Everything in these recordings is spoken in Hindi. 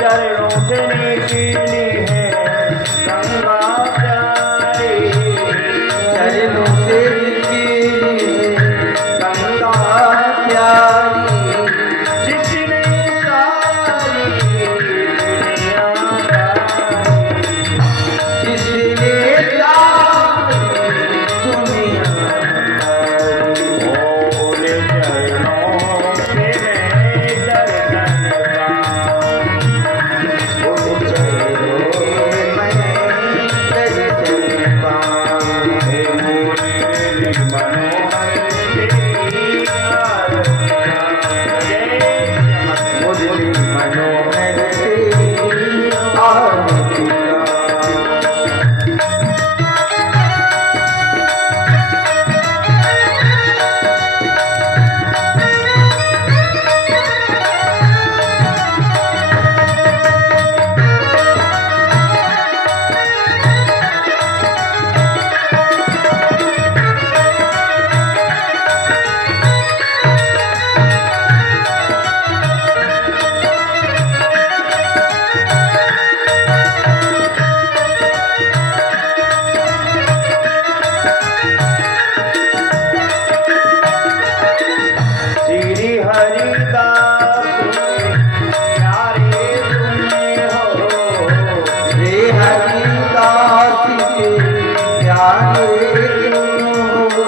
चरणों से निकली है गंगा प्यारी, चरणों से निकली गंगा प्यारी, जिसने सारी दुनिया गाई, जिसने सारी दुनिया बोले चरणों से मैं दर्शन पाऊं, हे मुरली मनोहर तेरी आरती श्री हरिदास प्यारे तुम्हें हो, श्री हरिदास के प्यारे तुम हो,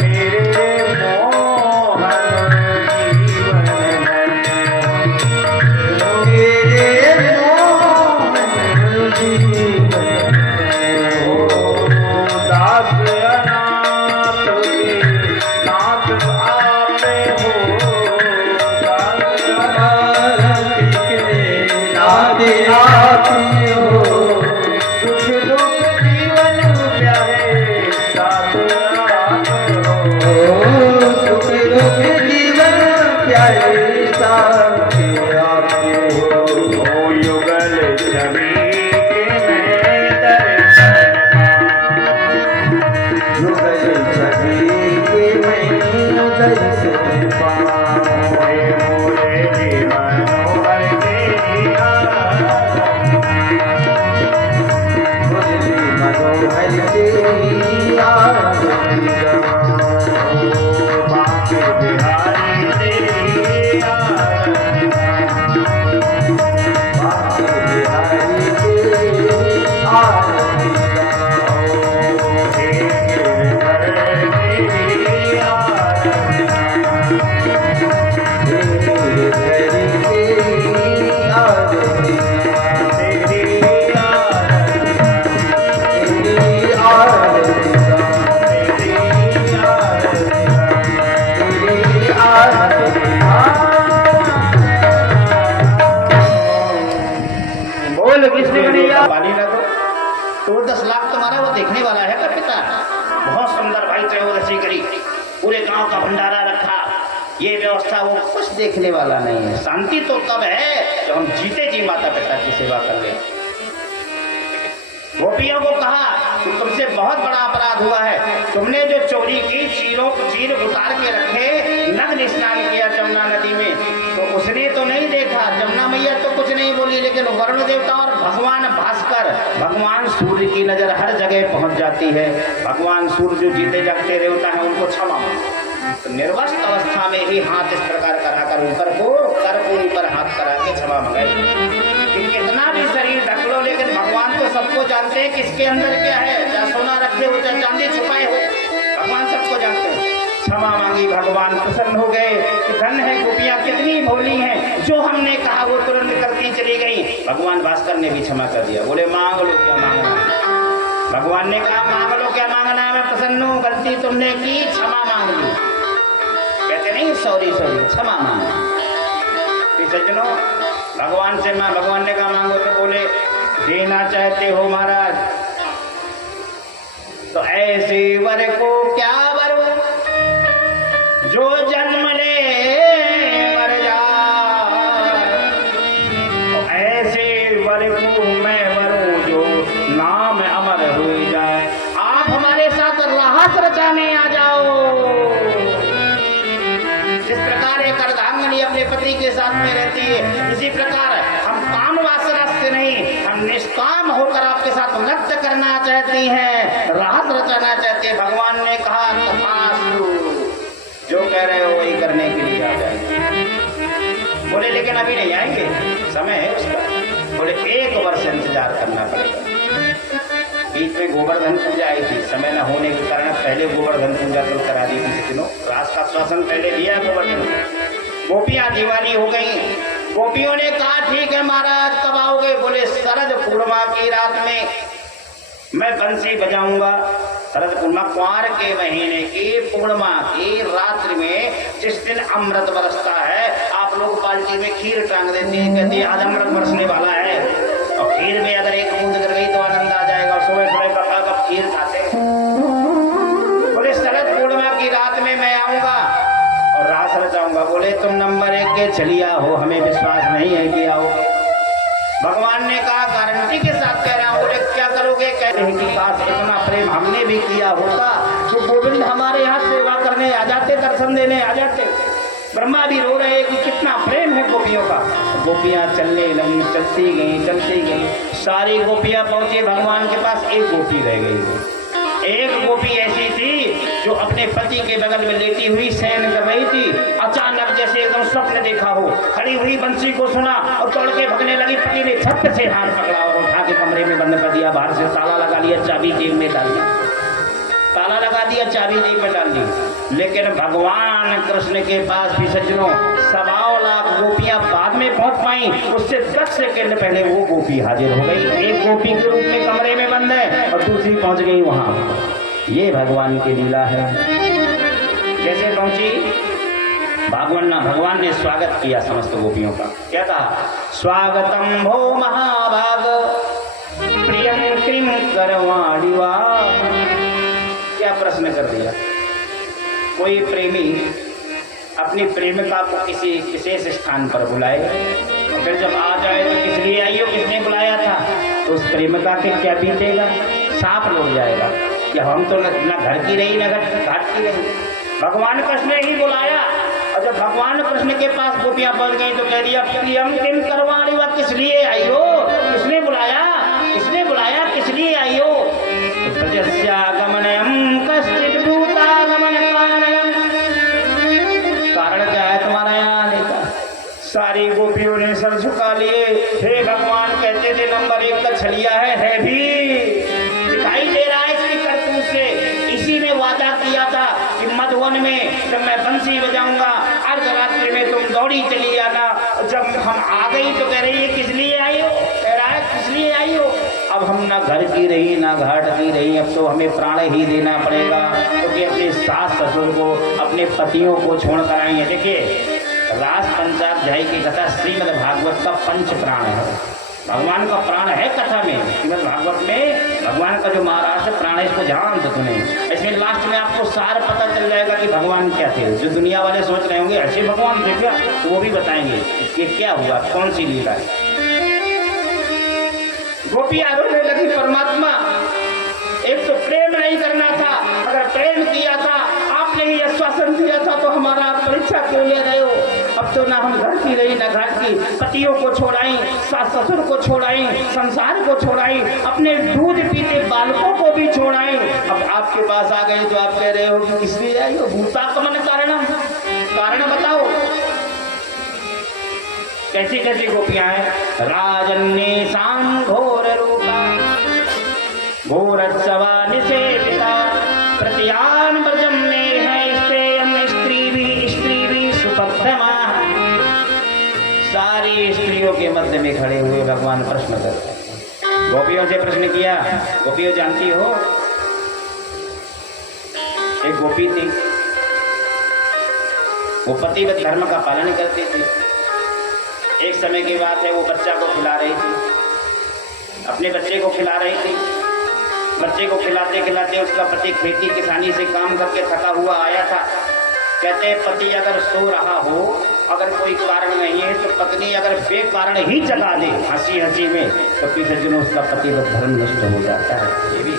मेरे मोहन जीवन मेरे मोहन जीवन हो, दास अनाथ के नाथ आपे हो, दास आरती के नादे आती हो, सुख दुख जीवन प्यारे साथ आप हो, सुख दुख जीवन प्यारे साथ आपके हो, ओ युगल छवि के मैं दर्शन पाऊं, युगल छवि के मैं दर्शन पाऊं, हे मुरली मनोहर तेरी आरती, मुरली मनोहर तेरी आरती गाऊं, बांके बिहारी तेरी आरती, बांके बिहारी तेरी आरती गाऊं, हे गिरधर तेरी आरती, तेरी तेरी आरती तेरी आरती, तेरी आरती गाऊं, तेरी आरती, तेरी आरती बोल कृष्ण कन्हैया। पानी ना तो 10 लाख तुम्हारा वो देखने वाला है का पिता। बहुत सुंदर भाई त्रयोदशी करी, पूरे गांव का भंडारा रखा, ये व्यवस्था वो कुछ देखने वाला नहीं है। शांति तो तब है जब हम जीते जी माता पिता की सेवा कर ले। गोपियों को कहा कि तुमसे बहुत बड़ा अपराध हुआ है, तुमने जो चोरी की, चीरों को चीर उतार के रखे, नग्न स्नान किया जमुना नदी में, तो उसने तो नहीं देखा, जमुना मैया तो कुछ नहीं बोली, लेकिन वरुण देवता और भगवान भास्कर, भगवान सूर्य की नजर हर जगह पहुंच जाती है। भगवान सूर्य जो जीते जागते देवता है उनको क्षमा, तो निर्वस्त्र अवस्था में ही हाथ इस प्रकार कराकर ऊपर को कर को ऊपर हाथ करा के क्षमा मंगाई। कितना भी शरीर ढक लो, लेकिन भगवान तो सबको जानते हैं किसके अंदर क्या है, चाहे सोना रखे हो चाहे चांदी छुपाए हो, भगवान सबको जानते हैं। क्षमा मांगी, भगवान प्रसन्न हो गए कि धन है गोपियां कितनी भोली हैं, जो हमने कहा वो तुरंत करती चली गई। भगवान भास्कर ने भी क्षमा कर दिया, बोले मांग लो क्या मांगना। भगवान ने कहा मांग लो क्या मांगना, मैं प्रसन्न हूँ, गलती तुमने की, क्षमा मांग ली। कहते नहीं सॉरी सॉरी, क्षमा मांग। सज्जनों, भगवान से मां, भगवान ने कहा मांगो, तो बोले देना चाहते हो महाराज तो ऐसे वर को क्या वरो जो जन्म ले मर जाए, तो ऐसे वर को मैं वरूं जो नाम अमर हो जाए। आप हमारे साथ राहत रचाने आ जाओ। जिस प्रकार एक अर्धांगिनी अपने पति के साथ में रहती है, इसी प्रकार हम बोले 1 वर्ष इंतजार करना पड़ेगा। बीच में गोवर्धन पूजा आई थी, समय न होने के कारण पहले गोवर्धन पूजा तो करा दी थी। दिनों रास का श्वासन पहले दिया गोवर्धन। गोपियां दीवानी हो गई। गोपियों ने कहा ठीक है महाराज कब आओगे? बोले शरद पूर्णिमा की रात में मैं बंसी बजाऊंगा। शरद पूर्णिमा कुंवार के महीने की पूर्णिमा की रात्रि में जिस दिन अमृत बरसता है, आप लोग बाल्टी में खीर टांग देते हैं, कहते हैं आज अमृत बरसने वाला है, और खीर में अगर एक बूंद गिर गई तो आनंद आ जाएगा। सुबह सुबह कपड़ा कप खीर खाते हैं। बोले शरद पूर्णिमा की रात में मैं आऊंगा और रास रचाऊंगा। बोले तुम नंबर 1 के चलिया हो, हमें विश्वास नहीं है कि आओगे। भगवान ने कहा गारंटी के साथ कह रहा हूं। बोले क्या करोगे? कहते हैं कि काश इतना प्रेम हमने भी किया होता तो गोविंद हमारे यहाँ सेवा करने आ जाते, दर्शन देने आ जाते। ब्रह्मा भी रो रहे कि कितना प्रेम है गोपियों का। गोपियां चलने लगी, चलती गई। सारी गोपियां पहुंची भगवान के पास, एक गोपी रह गई। एक गोपी ऐसी थी जो अपने पति के बगल में लेटी हुई शयन कर रही थी। अचानक जैसे एकदम स्वप्न देखा हो, खड़ी हुई बंसी को सुना और दौड़ के भगने लगी। पति ने झट से हाथ पकड़ा और उठा के कमरे में बंद कर दिया। बाहर से ताला लगा लिया, चाबी जेब में डाल दी। ताला लगा दिया, चाबी जेब में डाल दी। लेकिन भगवान कृष्ण के पास भी सज्जनों 1.25 लाख गोपियां बाद में पहुंच पाई। उससे 10 सेकंड पहले वो गोपी हाजिर हो गई। एक गोपी के रूप में कमरे में बंद है और दूसरी पहुंच गई वहां। ये भगवान की लीला है। कैसे पहुंची? भगवान ने स्वागत किया समस्त गोपियों का। क्या कहा? स्वागतम भो महाभाग प्रियम क्रीम करवाणी वा। क्या प्रश्न कर दिया? कोई प्रेमी अपनी प्रेमिका को किसी विशेष स्थान पर बुलाए और फिर जब आ जाए तो किस लिए आई हो, किसने बुलाया था, तो उस प्रेमिका के क्या बीतेगा? सांप लौट जाएगा कि हम तो न घर की रही न घाट की रही। भगवान कृष्ण ने ही बुलाया। और जब भगवान कृष्ण के पास गोपियां पहुंच गई तो कह दिया प्रियम किम करवाणी वा, किस लिए आई हो? किसने बुलाया? किसने बुलाया? किस लिए आई हो? कारण क्या है तुम्हारा यहाँ आने का? सारी गोपियों ने सर झुका लिए। हे भगवान, कहते थे नंबर 1 का छलिया है भी दिखाई दे रहा है इसकी करतूत से। इसी ने वादा किया था कि मधुवन में जब मैं बंसी बजाऊंगा अर्धरात्रि में तुम दौड़ी चली आना। जब हम आ गई तो कह रही है किस लिए आई हो? कह रहा है किस लिए आई हो? अब हम ना घर की रही ना घाट की रही, अब तो हमें प्राण ही देना पड़ेगा, क्योंकि अपने सास ससुर को अपने पतियों को छोड़ कर आएंगे। देखिए रास पंचाध्याय की कथा श्रीमद् भागवत का 5 प्राण है। भगवान का प्राण है कथा में। श्रीमद् भागवत में भगवान का जो महाराज है प्राण है, इसको जान दो तुम्हें। इसमें लास्ट में आपको सार पता चल जाएगा कि भगवान क्या थे। जो दुनिया वाले सोच रहे होंगे ऐसे भगवान थे क्या, तो वो भी बताएंगे कि क्या हुआ, कौन सी लीला है। गोपियां रोने लगी, परमात्मा एक तो प्रेम नहीं करना था, अगर प्रेम किया था आपने ही आश्वासन दिया था तो हमारा परीक्षा क्यों ले रहे हो? अब तो ना हम घर की रही ना घाट की, पतियों को छोड़ाई, सास ससुर को छोड़ाई, संसार को छोड़ाई, अपने दूध पीते बालकों को भी छोड़ाई। अब आपके पास आ गई तो आप कह रहे हो कि किस लिए आई हो? भूतागमन कारणम, कारण बताओ। कैसी कैसी गोपियां हैं? राजन्य सांघोर रूपा घोरत्सवा निषेविता प्रतियान ब्रजम में है स्त्री भी सुपद्धमा। सारी स्त्रियों के मध्य में खड़े हुए भगवान प्रश्न करते हैं। गोपियों से प्रश्न किया। गोपियों जानती हो, एक गोपी थी, वो पतिव्रत धर्म का पालन करती थी। एक समय की बात है, वो बच्चा को खिला रही थी, अपने बच्चे को खिला रही थी। बच्चे को खिलाते खिलाते उसका पति खेती किसानी से काम करके थका हुआ आया था। कहते हैं पति अगर सो रहा हो, अगर कोई कारण नहीं है तो पत्नी अगर बेकारण ही जगा दे हंसी हंसी में, तो पीछे दिन उसका पतिव्रत धर्म नष्ट हो जाता है। ये भी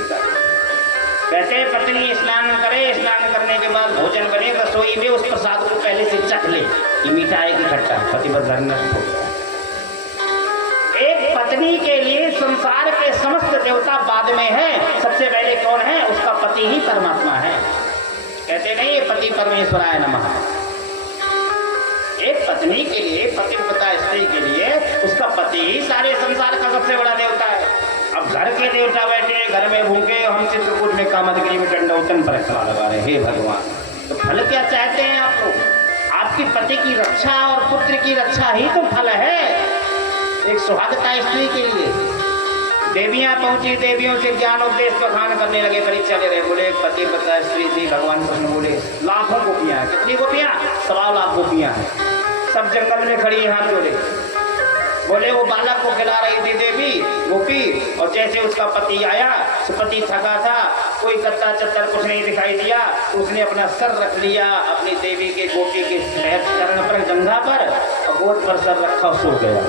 कहते हैं पत्नी स्नान करे, स्नान करने के बाद भोजन बने, रसोई में उस प्रसाद को पहले से चख ले कि मीठा है कि खट्टा, पतिव्रत धर्म नष्ट हो गया। एक पत्नी के लिए संसार के समस्त देवता बाद में है, सबसे पहले कौन है? उसका पति ही परमात्मा है। कहते नहीं पति परमेश्वराय नमः। एक पत्नी के लिए, पतिव्रता स्त्री के लिए उसका पति ही सारे संसार का सबसे बड़ा देवता है। अब घर के देवता बैठे घर में भूखे, हम चित्रकूट में कामदगिरी में दंडौतन परिक्रमा लगा रहे। हे भगवान, तो फल क्या चाहते हैं आप लोग? आपकी पति की रक्षा और पुत्र की रक्षा ही तो फल है। एक सुहागता स्त्री के लिए देवियां पहुंची, देवियों से ज्ञान उपदेश बखान करने लगे, परीक्षा ले रहे। बोले पति पता स्त्री थी, भगवान कृष्ण बोले लाखों गोपियां। कितनी गोपियां? 1.25 लाख गोपियां हैं, सब जंगल में खड़ी है, हाथ जोड़े। बोले वो बालक को खिला रही थी देवी गोपी, और जैसे उसका पति आया, पति थका था, कोई कच्चा चत्तर कुछ नहीं दिखाई दिया, तो उसने अपना सर रख लिया अपनी देवी के गोपी के चरण पर, जंघा पर, और गोद पर सर रखा, सो गया।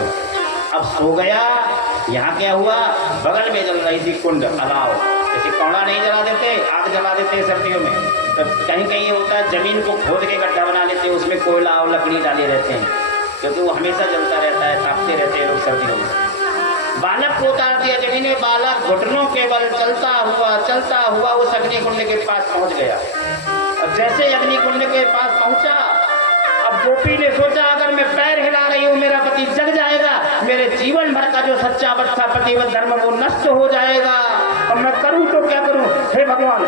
अब सो गया, यहाँ क्या हुआ? बगल में जल रही थी कुंड, अलाव। जैसे कौड़ा नहीं जला देते, आग जला देते सर्दियों में, तो कहीं कहीं होता है जमीन को खोद के गड्ढा बना लेते हैं, उसमें कोयला और लकड़ी डाले रहते हैं, क्योंकि वो हमेशा जलता रहता है, तापते रहते हैं लोग सर्दियों में। बालक को उतार दिया जमीन में, बालक घुटनों के बल चलता हुआ उस अग्निकुंड के पास पहुंच गया। और जैसे अग्निकुंड के पास पहुंचा, अब गोपी ने सोचा अगर मैं पैर हिला रही हूँ मेरा पति जग जाएगा, मेरे जीवन भर का जो सच्चा बच्चा पतिव्रत धर्म वो नष्ट हो जाएगा, और मैं करूँ तो क्या करूँ? हे भगवान,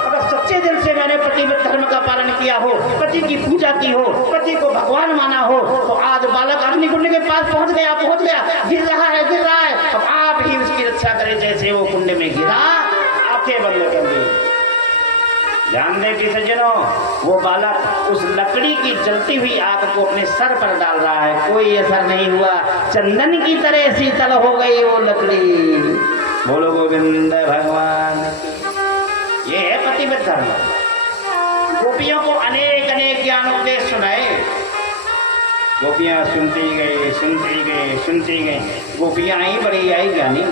अगर सच्चे दिल से मैंने पतिव्रत धर्म का पालन किया हो, पति की पूजा की हो, पति को भगवान माना हो, तो आज बालक अग्निकुंड के पास पहुंच गया, गिर रहा है। अब आप ही उसकी रक्षा करें, जैसे वो कुंड में गिरा, आंखें बंद कर दी। ध्यान दे कि सज्जनों, वो बालक उस लकड़ी की जलती हुई आग को अपने सर पर डाल रहा है, कोई असर नहीं हुआ, चंदन की तरह शीतल हो गई वो लकड़ी। बोलो गोविंद भगवान। ये है पतिव्रत धर्म। गोपियों को अनेक ज्ञान उपदेश सुनाए, गोपियां सुनती गई। गोपियां आई, बड़ी आई ज्ञानी।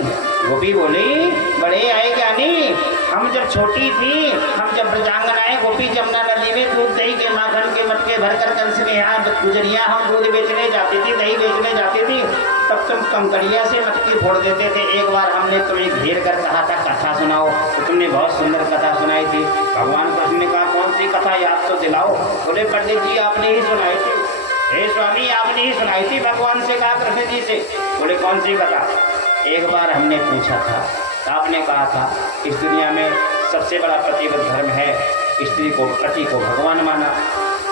गोपी बोली बड़े आए ज्ञानी, हम जब छोटी थी, हम जब ब्रजांगनाएं गोपी जमुना नदी में दूध दही के माखन के मटके भरकर कंस के यहाँ गुजरिया हम दूध बेचने जाती थी, दही बेचने जाती थी, तब तुम कंकड़िया से मटकी फोड़ देते थे। एक बार हमने तुम्हें घेर कर कहा था कथा सुनाओ, तो तुमने बहुत सुंदर कथा सुनाई थी। भगवान कृष्ण ने कहा कौन सी कथा, याद तो दिलाओ। बोले पंडित जी आपने ही सुनाई थी। हे स्वामी आपने ही सुनाई थी, भगवान से कहा कृष्ण जी से। बोले कौन सी कथा? एक बार हमने पूछा था, आपने कहा था इस दुनिया में सबसे बड़ा पतिव्रत धर्म है स्त्री को, पति को भगवान माना।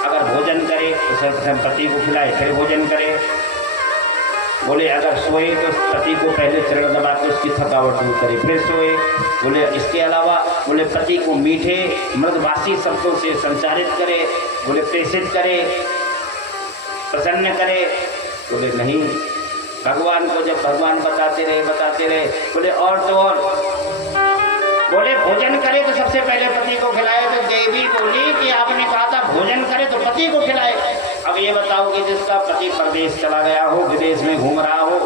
अगर भोजन करे तो सर्वप्रथम पति को खिलाए, फिर भोजन करे। बोले अगर सोए तो पति को पहले चरण दबा के उसकी थकावट दूर करे, फिर सोए। बोले इसके अलावा बोले पति को मीठे मृदभाषी शब्दों से संचारित करे, बोले प्रेषित करे, प्रसन्न करे। बोले नहीं, भगवान को जब भगवान बताते रहे। बोले और तो और, बोले भोजन करे तो सबसे पहले पति को खिलाए। तो देवी बोली कि आपने कहा था भोजन करे तो पति को खिलाए। अब ये बताओ कि जिसका पति परदेश चला गया हो, विदेश में घूम रहा हो,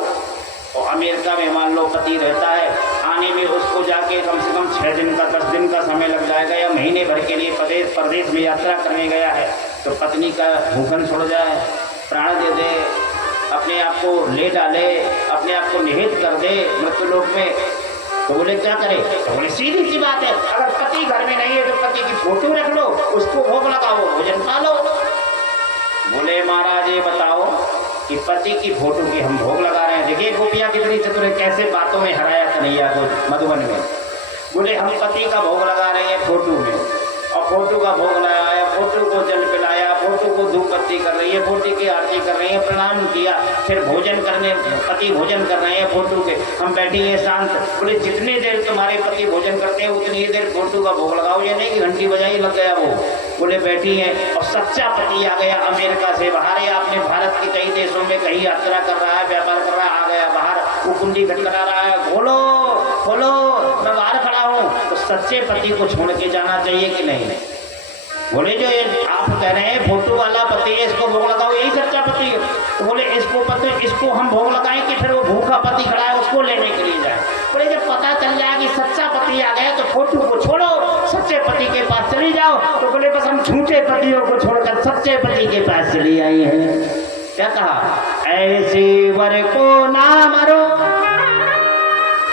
और अमेरिका में मान लो पति रहता है, आने में उसको जाके कम से कम 6 दिन का 10 दिन का समय लग जाएगा, या महीने भर के लिए परदेश में यात्रा करने गया है, तो पत्नी का भूखन छोड़ जाए, प्राण दे दे, अपने आप को ले डाले, अपने आप को निहित कर दे मृत्यु लोक में, तो बोले क्या करे? तो बोले सीधी सी बात है, अगर पति घर में नहीं है तो पति की फोटो रख लो, उसको भोग लगाओ, भोजन खा लो। बोले महाराज ये बताओ कि पति की फोटो की हम भोग लगा रहे हैं। देखिए गोपियां कितनी चतुर है, कैसे बातों में हराया कन्हैया को मधुबन में। बोले हम पति का भोग लगा रहे हैं फोटो में, और फोटो का भोग लगाया, फोटो को जल पिलाया, फोटो को धूप बत्ती कर रही है, फोटो की आरती कर रही है, प्रणाम किया, फिर भोजन करने पति भोजन कर रहे हैं फोटो के, हम बैठी हैं शांत। बोले जितनी देर तुम्हारे पति भोजन करते हैं उतनी ही देर फोटो का भोग लगाओ, ये नहीं कि घंटी बजाई लग गया वो। बोले बैठी हैं, और सच्चा पति आ गया अमेरिका से बाहर, या अपने भारत के कई देशों में कहीं यात्रा कर रहा है, व्यापार कर रहा है, आ गया बाहर, वो कुंडी खटखटा रहा है, खोलो मैं बाहर खड़ा हूँ। तो सच्चे पति को छोड़ के जाना चाहिए कि नहीं? बोले जो ये आप कह रहे हैं फोटो वाला पति है, इसको भोग लगाओ, यही सच्चा पति है। तो बोले इसको हम भोग लगाएं कि फिर वो भूखा पति खड़ा है उसको लेने के लिए जाए? बोले जब पता चल जाए कि सच्चा पति आ गया तो फोटो को छोड़ो, सच्चे पति के पास चली जाओ। तो बोले बस हम झूठे पतियों को छोड़कर सच्चे पति के पास चली आई हैं। क्या कहा? ऐसे वर को ना मरो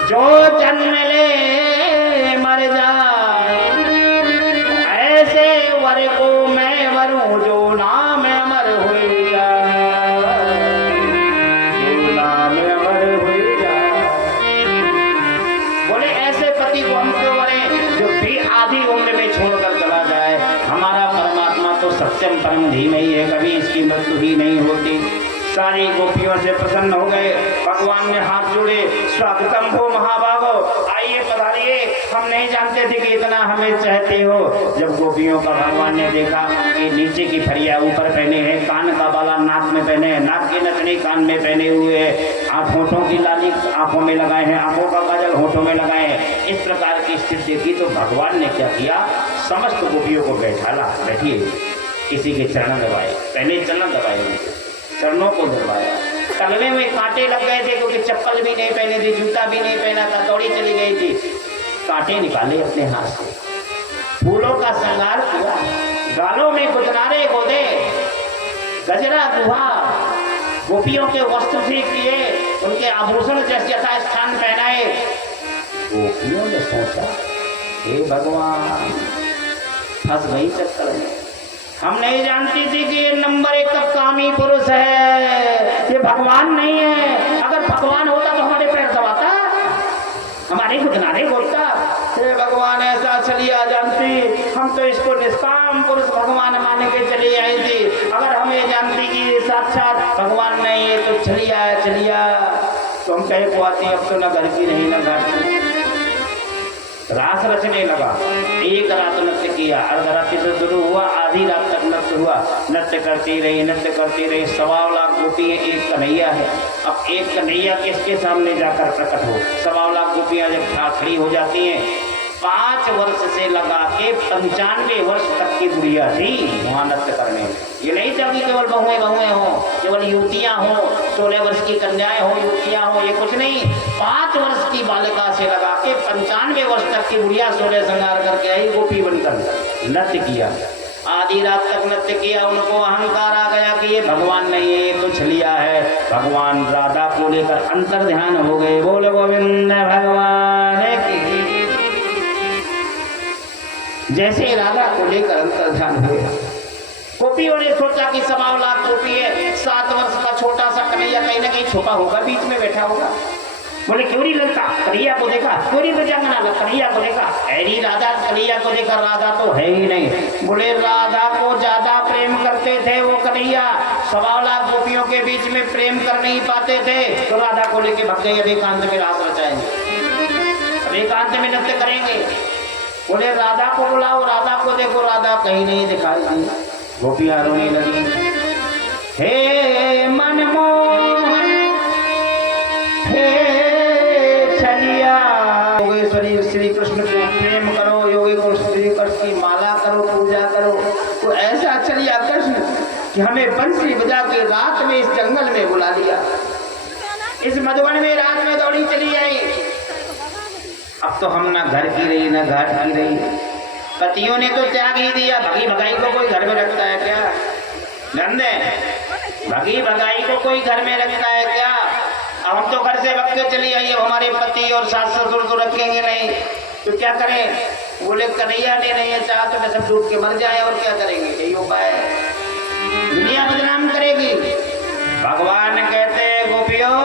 जो जन्म ले मर जाए, ऐसे वर को मैं वरूं जो नाम अमर हो जाए। सत्यम परम धीमहि है, कभी इसकी मृत्यु ही नहीं होती। सारी गोपियों से प्रसन्न हो गए, भगवान ने हाथ जोड़े, स्वागतम हो महाभागो, आइए पधारिए, हम नहीं जानते थे कि इतना हमें चाहते हो। जब गोपियों का भगवान ने देखा कि नीचे की फरिया ऊपर पहने हैं, कान का बाला नाक में पहने हैं, नाक की नथनी कान में पहने हुए है, होठों की लाली आंखों में लगाए हैं, आंखों का काजल होठों में लगाए हैं, इस प्रकार की स्थिति देखी तो भगवान ने क्या किया, समस्त गोपियों को बैठाला, बैठिए, किसी के चरण दबाए, पहले चरण दबाए, चरणों को दबाया। तलवे में कांटे लग गए थे क्योंकि चप्पल भी नहीं पहने थे, जूता भी नहीं पहना था, दौड़ी चली गई थी। कांटे निकाले अपने हाथ से, फूलों का श्रृंगार किया, गालों में गुदनारे गोदे, गजरा दुहा, गोपियों के वस्त्र ठीक किए, उनके आभूषण जैसे यथा स्थान पहनाए। गोपियों ने सोचा, हे भगवान, फंस गई चक्कर में। हम नहीं जानती थी कि ये नंबर 1 का कामी पुरुष है, ये भगवान नहीं है। अगर भगवान होता तो हमारे पैर दबाता, हमारे गुदनारे बोलता। हे भगवान, ऐसा चलिया जानती, हम तो इसको निष्काम पुरुष भगवान मान के चली आई थी। अगर हमें जानती कि साक्षात भगवान नहीं है तो चलिया तो हम कहे को आती, अब तो न घर की नहीं न घर की। रास रचने लगा, एक रात नृत्य किया, अर्धरात्रि से शुरू हुआ, आधी रात तक नृत्य हुआ, नृत्य करती रही। 1.25 लाख गोपियां, एक कन्हैया है। अब एक कन्हैया किसके सामने जाकर प्रकट हो? 1.25 लाख गोपियां जब खड़ी हो जाती हैं, 5 वर्ष से लगा के 95 वर्ष तक की बुढ़िया थी वहां नृत्य करने। ये नहीं था कि केवल बहुएं हो, केवल युवतियां हो, 16 वर्ष की कन्याएं हो, युवतियां हो, ये कुछ नहीं। 5 वर्ष की बालिका से लगा के 95 वर्ष तक की बुढ़िया 16 श्रृंगार करके आई, गोपी बनकर नृत्य किया। आधी रात तक नृत्य किया, उनको अहंकार आ गया कि ये भगवान नहीं है, ये तो छलिया है। भगवान राधा को लेकर अंतर ध्यान हो गए। बोल गोविंद भगवान की। जैसे राधा को लेकर अंतर ध्यान हुआ, गोपियों ने सोचा कि 1.25 लाख गोपी है, 7 वर्ष का छोटा सा कन्हैया कहीं ना कहीं छुपा होगा, बीच में बैठा होगा। बोले क्यों नहीं लगता? कन्हैया को देखा, क्यों नहीं बजांगना, कन्हैया को देखा, हैरी राधा, कन्हैया को देखा, राधा तो है ही नहीं। बोले राधा को ज्यादा प्रेम करते थे वो कन्हैया, 1.25 लाख गोपियों के बीच में प्रेम कर नहीं पाते थे, तो राधा को लेके भग गए, अभी एकांत में रास रचाएंगे, अभी एकांत में नृत्य करेंगे। बोले राधा को बुलाओ, राधा को देखो, राधा कहीं नहीं दिखाई दी। गोपियां रोने लगी, हे मनमोहन, हे छलिया, योगेश्वरी श्री कृष्ण को प्रेम करो, योगी को श्री कृष्ण की माला करो, पूजा करो। तो ऐसा छलिया कृष्ण कि हमें बंसी बजा के रात में इस जंगल में बुला लिया, इस मधुवन में रात में दौड़ी चली आई। अब तो हम ना घर की रही ना घाट की रही, पतियों ने तो त्याग ही दिया। भगी भगाई को कोई घर में रखता है क्या? धंधे भगी भगाई को कोई घर में रखता है क्या? अब हम तो घर से भग के चली आई, अब हमारे पति और सास ससुर तो रखेंगे नहीं, तो क्या करें? बोले कन्हैया ने नहीं चाहा तो मैं सब डूब के मर जाए, और क्या करेंगे? यही उपाय है, दुनिया बदनाम करेगी। भगवान कहते हैं गोपियों,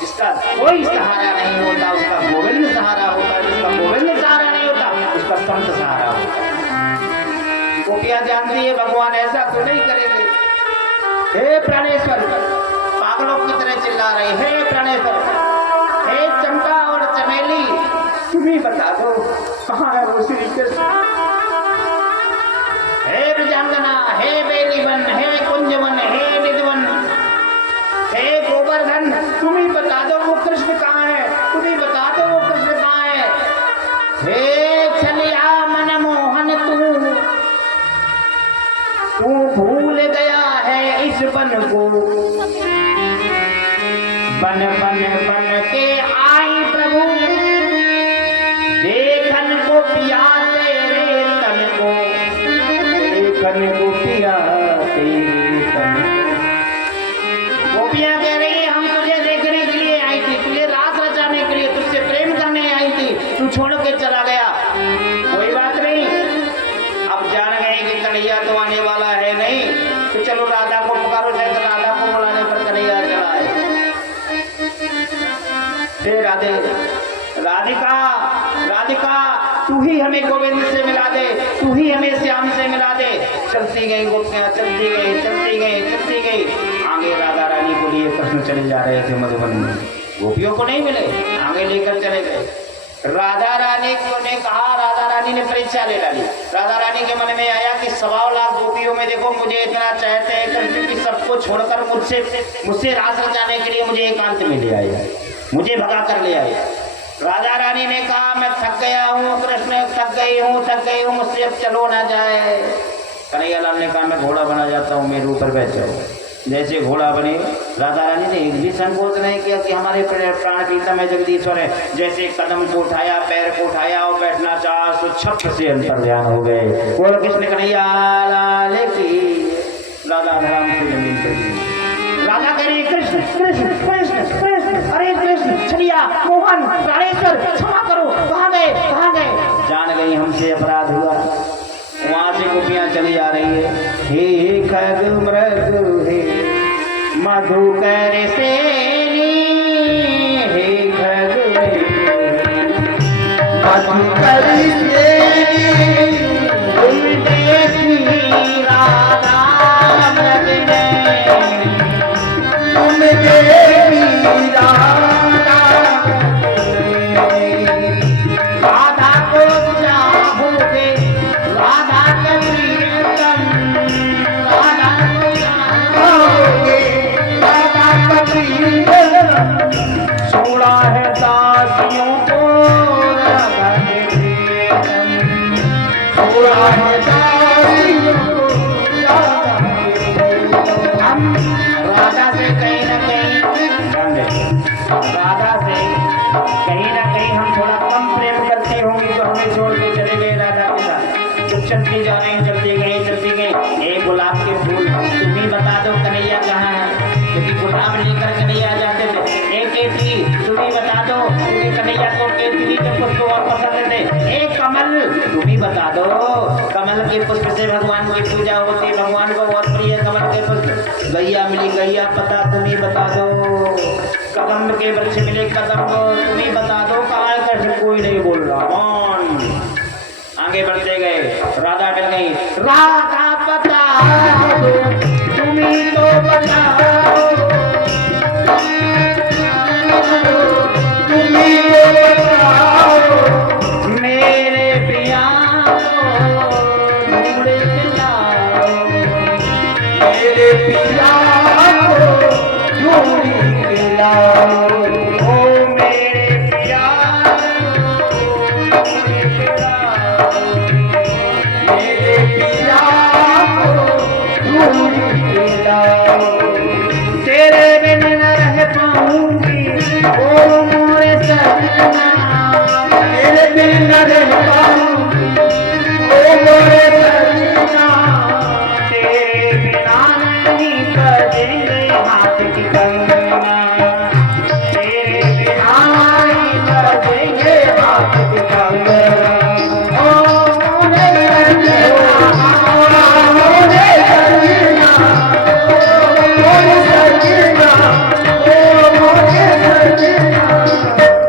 जिसका कोई सहारा नहीं होता उसका गोविंद सहारा होता, जिसका गोविंद सहारा नहीं होता उसका संत सहारा होता। गोपियां जानती है भगवान ऐसा तो नहीं करेंगे। हे प्राणेश्वर, पागलों की तरह चिल्ला रहे, हे प्राणेश्वर, हे चंपा और चमेली, तुम्हें बता दो कहाँ है वो श्री कृष्ण। हे ब्रजांगना, हे बेलीवन, हे कुंजवन, हे निधवन, हे गोवर्धन, तुम ही बता दो वो कृष्ण कहाँ है, तुम ही बता दो वो कृष्ण कहाँ है। हे छलिया मनमोहन, तू भूल गया है इस बन को, बन बन बन के आई प्रभु, देखन को पिया तेरे तन को, देखन को पिया तेरे तन को। गोपियां कह रही है हम तुझे देखने के लिए आई थी, तुझे रास रचाने के लिए, तुझसे प्रेम करने आई थी, तू छोड़ के चला गया। कोई बात नहीं, अब जान गए कि कन्हैया तो आने वाला है नहीं, तो चलो राधा को पुकारो, शायद राधा को बुलाने पर कन्हैया चला है। हे राधे, राधिका, राधिका, तू तू ही हमें गोविंद से मिला दे, तू ही हमें श्याम से मिला दे। चलती गई गोपियां, चलती गई, चलती गई, चलती गई। आगे राधा रानी को लिए कृष्ण चले जा रहे थे मधुबन में, गोपियों को नहीं मिले, आगे लेकर चले गए। राधा रानी को ने कहा, राधा रानी ने परीक्षा ले डाली। राधा रानी के मन में आया कि 1.25 लाख गोपियों में देखो मुझे इतना चाहते हैं कृष्ण कि सबको छोड़कर मुझसे रास रचाने के लिए मुझे एकांत में ले आए, मुझे भगा कर ले आए। राधा रानी ने कहा मैं थक गया हूँ कृष्ण, थक गई हूँ, मुझसे अब चलो ना जाए। कन्हैया लाल ने कहा मैं घोड़ा बना जाता हूँ, मेरे ऊपर बैठ जाओ। जैसे घोड़ा बने, राधा रानी ने एक भी संकोच नहीं किया कि हमारे प्राण प्रीतम है जगदीश्वर है। जैसे कदम को उठाया, पैर को उठाया और बैठना चाहा तो छप से अंतर ध्यान हो गए। बोल कृष्ण कन्हैया लाल की। राधा राम से जमीन पर गिरी। राधा कह रही कृष्ण कृष्ण कृष्ण कृष्ण, अरे कृष्ण छलिया मोहन प्राणेश्वर क्षमा करो, कहाँ गए कहाँ गए। जान गई हमसे अपराध हुआ। वहां से गोपियां चली आ रही है। हे खग मृग हे मधुकर सेनी, हे खग मधुकर सेनी, तुम देखी राधा मृग नैनी, तुम देखी राधा, राधा को चाहोगे, राधा के प्रियतम, राधा को चाहोगे, राधा का प्रियतम, छोड़ा है दासियों को राधा के प्रियतम, छोड़ा है दासियों को राधा के प्रियतम। हम राधा से कहीं न कहीं राधा से कहीं न कहीं हम थोड़ा कम प्रेम करते होंगे तो हमें छोड़ के चले गए राधा के साथ। जब चलती जा रही, चलती गई। एक गुलाब के फूल तुम ही बता दो कन्हैया कहाँ है, क्योंकि गुलाब लेकर कन्हैया जाते थे। एक केतली तुम ही बता दो, क्योंकि कन्हैया को केतली के पुष्प और पसंद थे। एक कमल तुम ही बता दो, कमल के पुष्प से भगवान की पूजा होती, भगवान को बहुत प्रिय कमल के पुष्प। गैया मिली गैया पता तुम ही बता दो, कदम के वृक्ष मिले कदम को तुम ही बता दो। कहाँ कृष्ण कोई नहीं बोल रहा। कौन? आगे बढ़ते गए, राधा मिल गई। राधा बता दो, तुम ही तो बताओ, तुम ही तो बताओ, मेरे प्रिया को ढूंढ के लाओ, मेरे पिया को ढूंढ के लाओ। ओ मेरे प्रिया को ढूंढ के लाओ, मेरे पिया को ढूंढ के लाओ। तेरे बिन न रह पाऊंगी ओ मोरे सजना, तेरे बिन न रह पाऊंगी ओ मोरे सजना, तेरे बिना नहीं बजेंगे हाथ की कंगना, तेरे बिना नहीं बजेंगे हाथ की कंगना। ओ मोरे सजना, मोरे सजना, मोरे सजना, ओ मोरे सजना,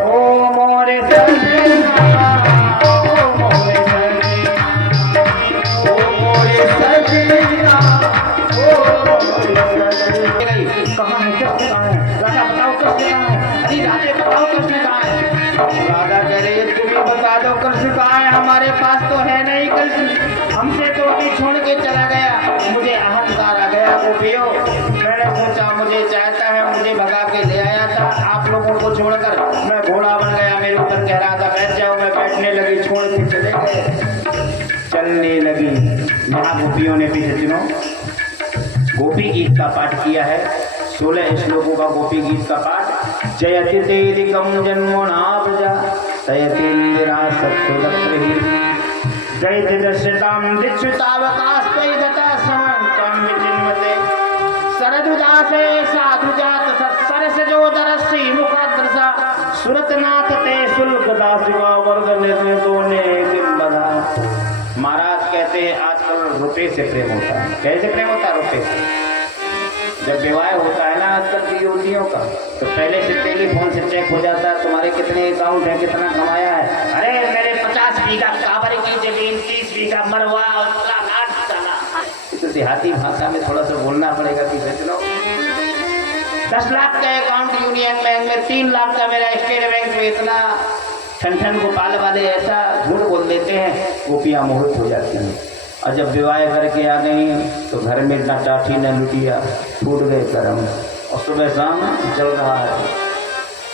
ओ मोरे सजना, ओ मोरे सजना, ओ मोरे सजना, ओ मोरे सजना। कहाँ है कृष्ण कहाँ है? राधा बताओ कृष्ण कहाँ है? अरे राधे बताओ कृष्ण कहाँ है? राधा कह रही है तुम ही बता दो कृष्ण कहाँ है, हमारे पास तो है नहीं कृष्ण, हमसे तो अभी छोड़ के चला गया। मुझे अहंकार आ गया गोपियों, मैंने सोचा मुझे चाहता है, मुझे भगा के ले आया था आप लोगों को छोड़कर, मैं घोड़ा बन गया, मेरे ऊपर कह रहा था बैठ जाओ, मैं बैठने लगी, छोड़ के चले गए, चलने लगी। यहाँ गोपियों ने भी सज्जनों गोपी गीत का पाठ किया है, 16 श्लोकों का गोपी गीत का पाठ। जयति तेदिकम जन्मोना प्रजा तयतींदिरा सत्सुदत्रिहि, जयति दर्शिताम दिक्षुतावकास्त्वयि दता समन्तं विचिन्वते, सरदुदासे साधुजात सत्सरसजोदरश्री मुखाद्रसा, सुरतनाथ ते शुल्कदासिका वर्ग निर्णितो ने किंबदा। महाराज कहते हैं आजकल रुपये से प्रेम होता है। कैसे प्रेम होता है? रुपये से। जब विवाह होता है ना आजकल की युवतियों का, तो पहले से टेलीफोन से चेक हो जाता है तुम्हारे कितने अकाउंट है, कितना कमाया है। अरे मेरे 50 50 बीघा काबर की जमीन, 30 बीघा मरवा, उत्तराखंड चला। तो देहाती भाषा में थोड़ा सा बोलना पड़ेगा कि सजनों 10 लाख का अकाउंट यूनियन बैंक में, 3 लाख का मेरा स्टेट बैंक में, इतना ठन गोपाल वाले ऐसा झूठ बोल देते हैं, गोपियाँ मोहित हो जाती हैं। और जब विवाह करके आ गई तो घर में ना चाठी न लुटिया, टूट गए कर्म, और सुबह शाम चल रहा है।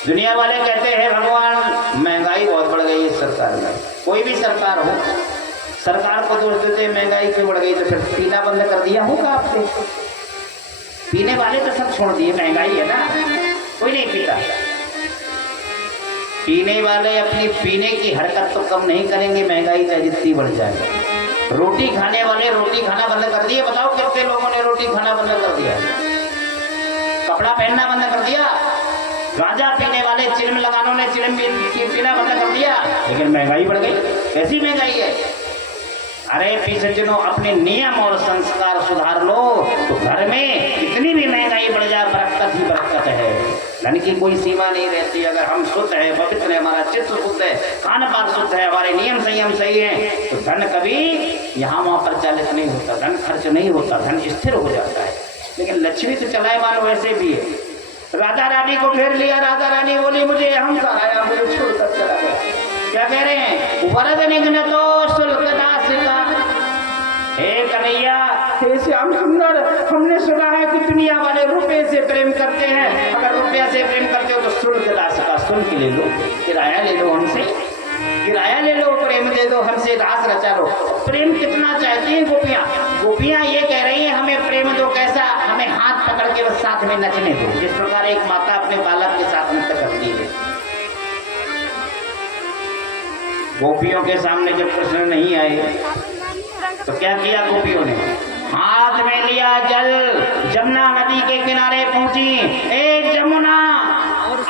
दुनिया वाले कहते हैं भगवान महंगाई बहुत बढ़ गई है सरकार में। कोई भी सरकार हो, सरकार को दोष देते महंगाई क्यों बढ़ गई, तो फिर पीना बंद कर दिया होगा आपने? पीने वाले तो सब छोड़ दिए, महंगाई है ना, कोई नहीं पीता। पीने वाले अपनी पीने की हरकत तो कम नहीं करेंगे, महंगाई चाहे जितनी बढ़ जाए। रोटी खाने वाले रोटी खाना बंद कर दिए। बताओ कितने लोगों ने रोटी खाना बंद कर दिया, कपड़ा पहनना बंद कर दिया। गांजा पीने वाले, चिलम लगानों ने चिलम पीना बंद कर दिया, लेकिन महंगाई बढ़ गई। कैसी महंगाई है? अरे पीछे चलो, अपने नियम और संस्कार सुधार लो तो घर में कितनी भी महंगाई बढ़ जाए बरकत ही बरकत है। धन की कोई सीमा नहीं रहती। अगर हम शुद्ध है, पवित्र है, हमारा चित्त शुद्ध है, खान पान शुद्ध है, हमारे नियम संयम सही है, तो धन कभी यहाँ वहाँ प्रचालित नहीं होता, धन खर्च नहीं होता, धन स्थिर हो जाता है। लेकिन लक्ष्मी तो चलायमान वैसे भी है। राधा रानी को घेर लिया, राधा रानी बोली मुझे अहंकार आया, मुझे छोड़कर चला गया। क्या कह रहे हैं? वरद निघ्न तो शुल्क दास का, हे कन्हैया, हे श्याम सुंदर, हमने सुना है कि दुनिया वाले रुपए से प्रेम करते हैं। अगर रुपया से प्रेम करते हो तो शुल्क दास का शुल्क ले लो, किराया ले लो हमसे, किराया ले लो, प्रेम दे दो, हमसे रास रचा लो। प्रेम कितना चाहती हैं गोपियाँ? गोपियाँ ये कह रही हैं हमें प्रेम दो, कैसा? हमें हाथ पकड़ के बस साथ में नचने दो, जिस प्रकार एक माता अपने बालक के साथ नृत्य करती है। गोपियों के सामने जब कृष्ण नहीं आए तो क्या किया गोपियों ने? हाथ में लिया जल, जमुना नदी के किनारे पहुंची। ए जमुना,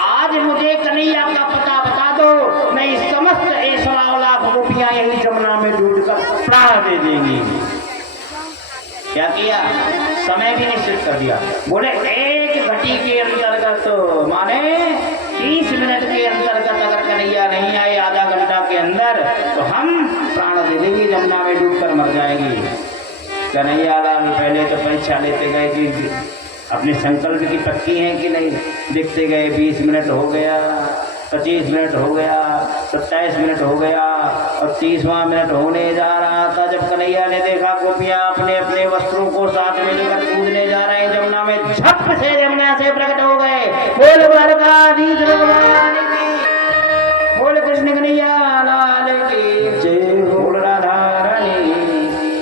आज मुझे कन्हैया का पता बता दो, नहीं समस्त ऐश्वर्या गोपियां यही जमुना में डूबकर प्राण दे देंगी। क्या किया? समय भी निश्चित कर दिया। बोले 1 घटी के अंतर्गत, माने 30 मिनट के अंतर्गत अगर कन्हैया नहीं आए, आधा घंटा के अंदर, तो हम प्राण दे देंगे, जमुना में डूबकर मर जाएंगी। कन्हैया लाल पहले तो परीक्षा लेते गए कि अपने संकल्प की पक्की है कि नहीं। देखते गए 20 मिनट हो गया, 25 मिनट हो गया, 27 मिनट हो गया, और 30वां मिनट होने जा रहा था जब कन्हैया ने देखा गोपियां अपने अपने वस्त्रों को साथ में लेकर कूदने जा रहे हैं जमुना में, झप से जमुना से प्रकट हो गए। बोल द्वारकाधीश भगवान की, बोल कृष्ण कन्हैया लाल की जय, बोल राधा रानी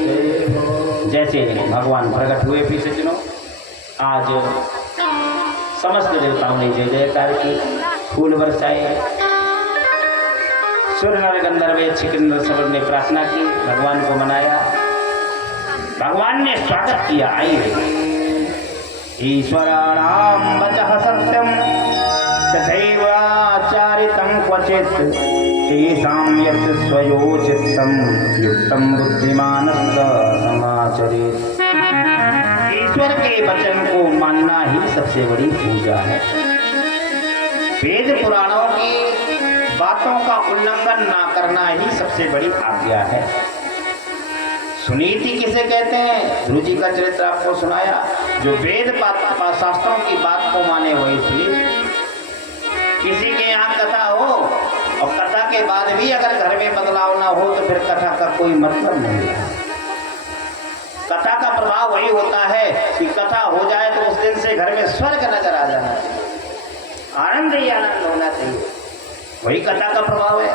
जय हो। जैसे भगवान प्रकट हुए पीछे चुनो, आज समस्त देवताओं ने जय जयकार की, फूल बरसाए, सुर नर गंधर्व यक्षकिन्नर सब ने प्रार्थना की, भगवान को मनाया, भगवान ने स्वागत किया। आइए, ईश्वराणाम वचः सत्यम तथैवाचारितं क्वचित् तेषां यत् स्वयोचितं युक्तं बुद्धिमानस्य समाचरेत्। ईश्वर के वचन को मानना ही सबसे बड़ी पूजा है। वेद पुराणों की बातों का उल्लंघन ना करना ही सबसे बड़ी आज्ञा है। सुनीति किसे कहते हैं? गुरु जी का चरित्र आपको सुनाया। जो वेद शास्त्रों की बात को माने वही सुनीति। किसी के यहाँ कथा हो और कथा के बाद भी अगर घर में बदलाव ना हो तो फिर कथा का कोई मतलब नहीं है। कथा का प्रभाव वही होता है कि कथा हो जाए तो उस दिन से घर में स्वर्ग नजर आ जाना चाहिए, आनंद ही आनंद होना चाहिए, वही कथा का प्रभाव है।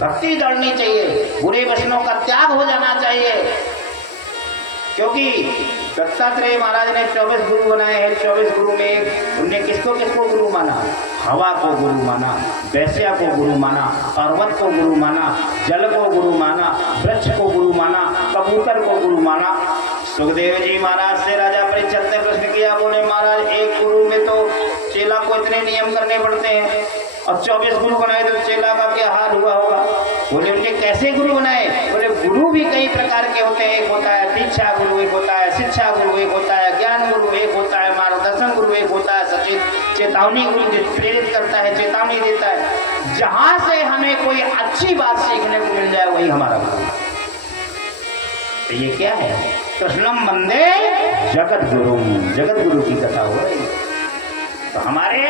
भक्ति दौड़नी चाहिए, बुरे वचनों का त्याग हो जाना चाहिए, क्योंकि दत्तात्रेय महाराज ने 24 गुरु बनाए हैं। 24 गुरु में उनने किसको किसको गुरु माना? हवा को गुरु माना, वैश्या को गुरु माना, पर्वत को गुरु माना, जल को गुरु माना, वृक्ष को गुरु माना, कबूतर को गुरु माना। सुखदेव जी महाराज से राजा परीक्षित ने प्रश्न किया, बोले महाराज एक गुरु में तो चेला को इतने नियम करने पड़ते हैं और 24 गुरु बनाए तो चेला का क्या हाल हुआ होगा? बोले उनके कैसे गुरु बनाए? बोले गुरु भी कई प्रकार के होते हैं। एक होता है दीक्षा गुरु, एक होता है शिक्षा गुरु, एक होता है ज्ञान गुरु, एक होता है मार्गदर्शन गुरु, एक होता है सचेत चेतावनी गुरु, जो प्रेरित करता है, चेतावनी देता है। जहां से हमें कोई अच्छी बात सीखने को मिल जाए वही हमारा गुरु। तो ये क्या है? कृष्णम वंदे जगत गुरु, जगत गुरु की कथा हो रही। तो हमारे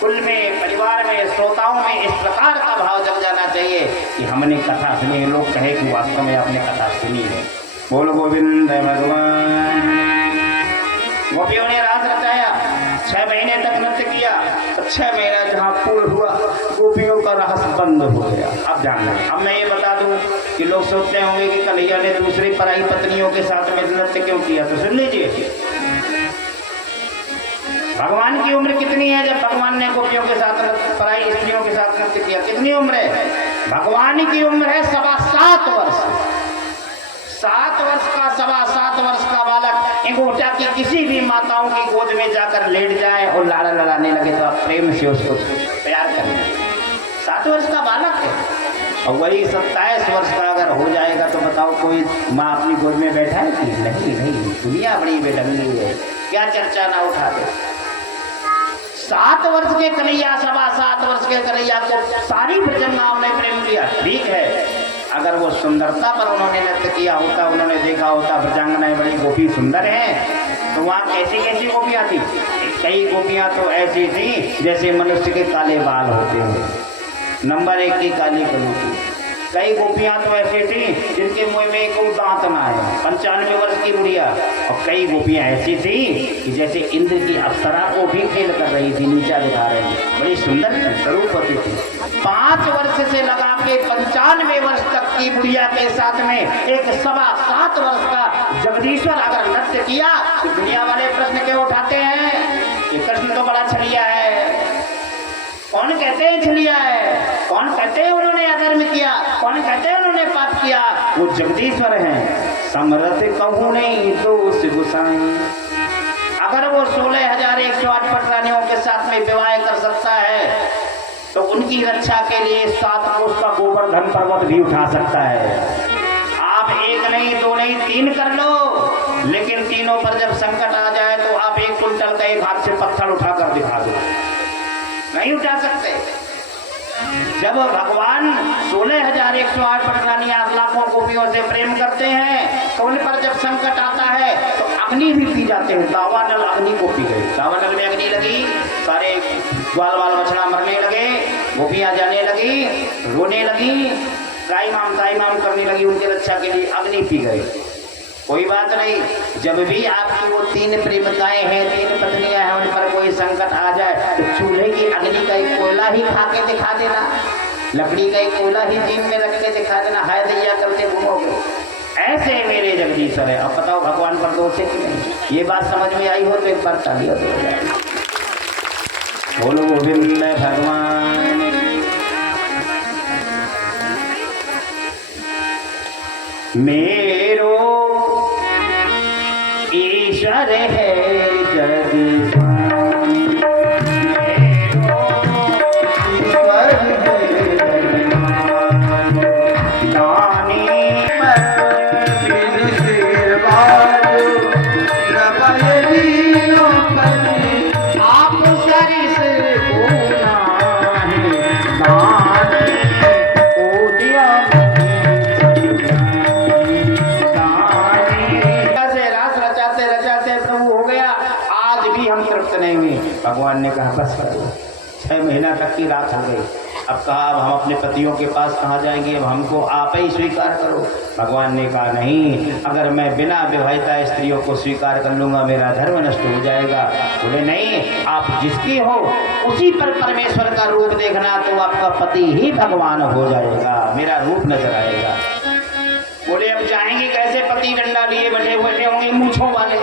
कुल में, परिवार में, श्रोताओं में इस प्रकार का भाव जग जाना चाहिए कि हमने कथा सुनी, लोग कहे कि वास्तव में आपने कथा सुनी है। बोल गोविंद भगवान। गोपियों ने रास रचाया, 6 महीने तक नृत्य किया, तो 6 महीना जहाँ पूर्ण हुआ गोपियों का रहस बंद हो गया। अब जानना, अब मैं ये बता दूं कि लोग सोचते होंगे कि कन्हैया ने दूसरी पराई पत्नियों के साथ में नृत्य क्यों किया, तो सुन लीजिए। भगवान की उम्र कितनी है जब भगवान ने गोपियों के साथ पराई स्त्रियों के साथ नृत्य किया? कितनी उम्र है? भगवान की उम्र है 7.25 वर्ष। 7 वर्ष का, 7.25 वर्ष का बालक अंगूठा की किसी भी माताओं की गोद में जाकर लेट जाए और लाड़ा लड़ाने लगे तो आप प्रेम से उसको प्यार करें। 7 वर्ष का बालक है, और वही 27 वर्ष का अगर हो जाएगा तो बताओ कोई माँ अपनी गोद में बैठा है कि नहीं? दुनिया बड़ी बेढंगी है, क्या चर्चा ना उठा दे। 7 वर्ष के कन्हैया, 7.25 वर्ष के कन्हैया को सारी भुजंगाओं ने प्रेम किया। ठीक है, अगर वो सुंदरता पर उन्होंने नृत्य किया होता, उन्होंने देखा होता भुजंगनाएं बड़ी गोपी सुंदर हैं, तो वहाँ कैसी कैसी गोपियाँ थी? कई गोपियाँ तो ऐसी थी जैसे मनुष्य के काले बाल होते हैं, नंबर 1 की काली कलू थी। कई गोपियाँ तो ऐसी थी जिनके मुंह में कोई दांत ना आए, 95 वर्ष की बुढ़िया। और कई गोपियाँ ऐसी थी कि जैसे इंद्र की अप्सरा को भी खेल कर रही थी, नीचा दिखा रही थी, बड़ी सुंदर स्वरूपवती थी। 5 वर्ष से लगा के 95 वर्ष तक की बुढ़िया के साथ में एक 7.25 वर्ष का जगदीश्वर अगर नृत्य किया तो दुनिया वाले प्रश्न क्यों उठाते हैं कि कृष्ण तो बड़ा छलिया है? कौन कहते हैं छलिया है? कौन कहते हैं उन्होंने अधर्म किया? कौन कहते हैं उन्होंने पाप किया? वो जगदीश्वर हैं। समरथ कहूँ नहीं दोष गुसाई। अगर वो 16,108 पटरानियों के साथ में विवाह कर सकता है तो उनकी रक्षा के लिए 7 कोस का गोवर्धन पर्वत भी उठा सकता है। आप 1 नहीं, 2 नहीं, 3 कर लो, लेकिन तीनों पर जब संकट आ जाए तो आप 1 कुंटल का एक हाथ से पत्थर उठाकर दिखा दो, नहीं उठा सकते। जब भगवान 16,108 पटरानियां लाखों गोपियों से प्रेम करते हैं तो उन पर जब संकट आता है तो अग्नि भी पी जाते हैं। दावानल अग्नि को पी गए, दावानल में अग्नि लगी, सारे ग्वाल बाल बछड़ा मरने लगे, गोपियां जाने लगी, रोने लगी, ताईमाम करने लगी, उनकी रक्षा के लिए अग्नि पी गए। कोई बात नहीं, जब भी आपकी वो 3 प्रेमिकाएं हैं, 3 पत्नियां हैं, उन पर कोई संकट आ जाए तो चूल्हे की अग्नि का एक कोयला ही खा के दिखा देना, लकड़ी का एक कोयला ही जीभ में रख के दिखा देना, हाय दैया करते घूमोगे। ऐसे मेरे जगदीश्वर है। अब बताओ भगवान पर दोष है कि नहीं? ये बात समझ में आई हो तो एक बार तालियां दो। बोलो गोविंद भगवान। मेरो ईश्वर है जगदीश्वर, मेरो ईश्वर है दानी बिन सिर बाजू रबयलियों पर आप सरिस होना है दानी को दिया नहीं हुई। भगवान ने कहा बस करो, 6 महीना तक की रात हो गई। अब कहा अब हम अपने पतियों के पास कहाँ जाएंगे, अब हमको आप ही स्वीकार करो। भगवान ने कहा नहीं, अगर मैं बिना विवाहिता स्त्रियों को स्वीकार कर लूँगा मेरा धर्म नष्ट हो जाएगा। बोले नहीं, आप जिसकी हो उसी पर परमेश्वर का रूप देखना तो आपका पति ही भगवान हो जाएगा, मेरा रूप नजर आएगा। बोले अब जाएंगे कैसे? पति डंडा लिए बैठे होंगे मूछों वाले,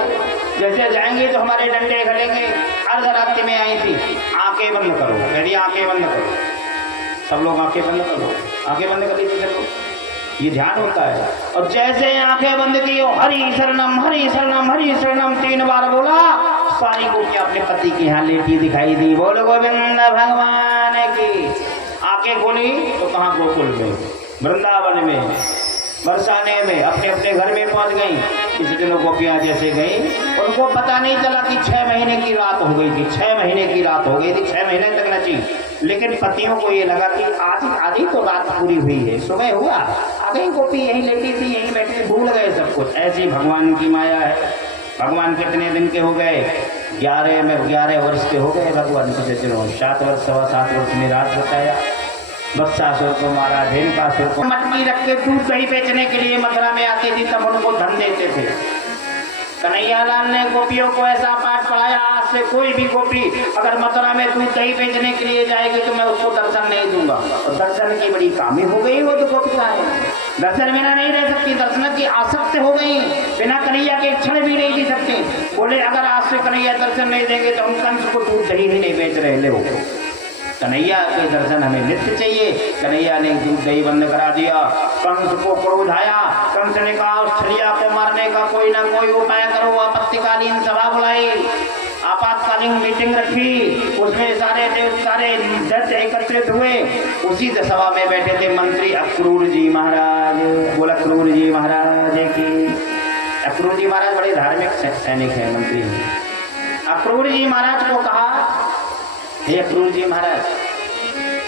जैसे जाएंगे तो हमारे डंडे खलेंगे। अर्धरात्रि में आई थी, आंखें बंद करो, कह रही आंखें बंद करो, सब लोग आंखें बंद करो, आंखें बंद कर लीजिए सब लोग, ये ध्यान होता है। और जैसे आंखें बंद की हो हरि शरणम हरि शरणम हरि शरणम 3 बार बोला, सारी गोपियां अपने पति की यहाँ लेटी दिखाई दी। बोलो गोविंद भगवान की। आंखें खोली तो कहाँ? गोकुल में, वृंदावन में। बरसाने में अपने अपने घर में पहुंच गई। किसी दिनों गोपियां जैसे गई, उनको पता नहीं चला कि 6 महीने की रात हो गई थी। 6 महीने की रात हो गई थी, 6 महीने तक नची। लेकिन पतियों को ये लगा कि आज आधी तो रात पूरी हुई है, सुबह हुआ, आ गई गोपी, यहीं लेटी थी, यहीं बैठी, भूल गए सब कुछ। ऐसी भगवान की माया है। भगवान कितने दिन के हो गए? 11 वर्ष के हो गए भगवान। कुछ दिनों 7 वर्ष, 7.25 वर्ष में रात बताया। बत्सासुर को मारा, धेनुकासुर को। मटकी रख के दूध दही बेचने के लिए मथुरा में आती थी, तब उनको धन देते थे। कन्हैयालाल ने गोपियों को ऐसा पाठ पढ़ाया, आज से कोई भी गोपी अगर मथुरा में दूध दही बेचने के लिए जाएगी तो मैं उसको दर्शन नहीं दूंगा। और दर्शन की बड़ी कामी हो गई वो तो गोपिका है, दर्शन बिना नहीं रह सकती, दर्शन की आसक्त हो गई, बिना कन्हैया के क्षण भी नहीं जी सकती। बोले अगर आज से कन्हैया दर्शन नहीं देंगे तो हम कंस को दूध दही ही नहीं बेच रहे। ले कन्हैया के दर्शन हमें नित्य चाहिए। कन्हैया ने दूध दही बंद करा दिया। कंस को क्रोध आया। कंस ने कहा उस छलिया को मारने का कोई ना कोई उपाय करो। आपत्तिकालीन सभा बुलाई, आपातकालीन मीटिंग रखी, उसमें सारे दैत्य एकत्रित हुए। उसी सभा में बैठे थे मंत्री अक्रूर जी महाराज। बोला अक्रूर जी महाराज की। अक्रूर जी महाराज बड़े धार्मिक सैनिक हैं, मंत्री। अक्रूर जी महाराज को कहा, हे अक्रूर जी महाराज,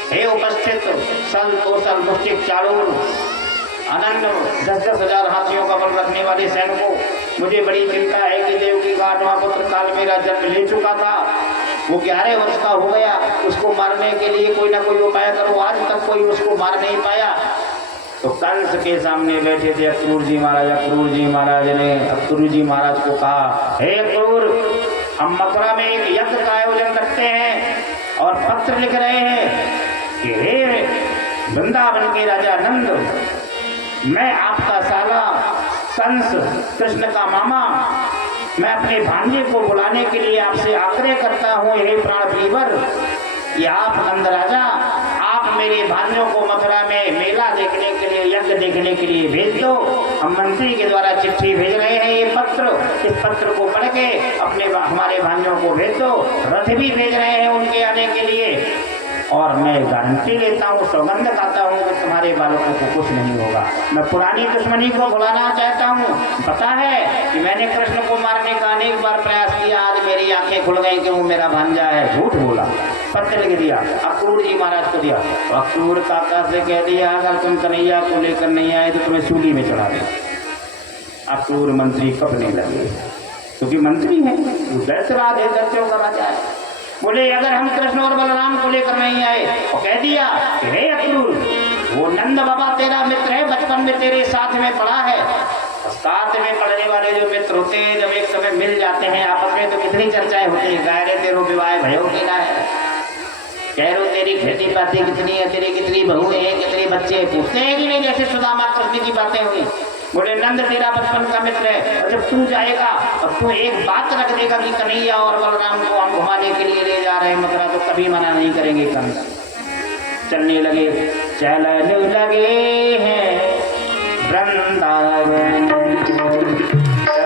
हे उपस्थित सल कौशल मुष्टिक चाणूर आनंद 10-10 हजार हाथियों का बल रखने वाले सैनिकों, मुझे बड़ी चिंता है कि देवकी का 8वां पुत्र काल मेरा जन्म ले चुका था, वो 11 वर्ष का हो गया, उसको मारने के लिए कोई ना कोई उपाय करो। आज तक कोई उसको मार नहीं पाया। तो कंस के सामने बैठे थे अक्रूर जी महाराज। अक्रूर जी महाराज ने अक्रूर जी महाराज को कहा, हे अक्रूर, हम मथुरा में एक यज्ञ का आयोजन रखते हैं और पत्र लिख रहे हैं कि हे वृंदावन के राजा नंद, मैं आपका साला कंस, कृष्ण का मामा, मैं अपने भांजे को बुलाने के लिए आपसे आग्रह करता हूँ, हे प्राण प्रियवर, कि आप नंद राजा, आप मेरे भांजों को मथुरा में मेला देखने के लिए, यज्ञ देखने के लिए भेज दो। हम मंत्री के द्वारा चिट्ठी भेज रहे हैं, ये पत्र, इस पत्र को पढ़ के हमारे भांजों को भेज दो। रथ भी भेज रहे हैं उनके आने के लिए, और मैं गारंटी लेता हूँ, सौगंध खाता हूँ कि तुम्हारे बालकों को कुछ नहीं होगा। मैं पुरानी दुश्मनी को भुलाना चाहता हूँ। पता है कि मैंने कृष्ण को मारने का अनेक बार प्रयास किया, आज मेरी आंखें खुल गई कि वो मेरा भांजा है। झूठ बोला, पत्र लिख दिया, अक्रूर जी महाराज को दिया। तो अक्रूर काका से कह दिया, अगर तुम कन्हैया को लेकर नहीं आए तो तुम्हें सूली में चढ़ा दे। अक्रूर मंत्री कपने लगे, क्योंकि मंत्री है, दैत्यराज है, दैत्यों का राजा है। बोले अगर हम कृष्ण और बलराम को लेकर नहीं आए, और कह दिया कि हे अक्रूर, वो नंद बाबा तेरा मित्र है, बचपन में तेरे साथ में पढ़ा है। साथ में पढ़ने वाले जो मित्र होते हैं, जब एक समय मिल जाते हैं आपस में तो कितनी चर्चाएं होती है। गाय रे तेरो विवाह भयो की ना है, कह रो तेरी खेती बातें कितनी है, तेरी कितनी बहुएं हैं, कितने बच्चे, पूछते हैं कि नहीं, जैसे सुदामा कृष्ण की बातें हुई। बोले नंद तेरा बचपन का मित्र है, और जब तू जाएगा और तू एक बात रख देगा कि कन्हैया और बलराम को हम घुमाने के लिए ले जा रहे हैं मथुरा, तो कभी मना नहीं करेंगे कंस। चलने लगे, चलने लगे हैं वृंदावन,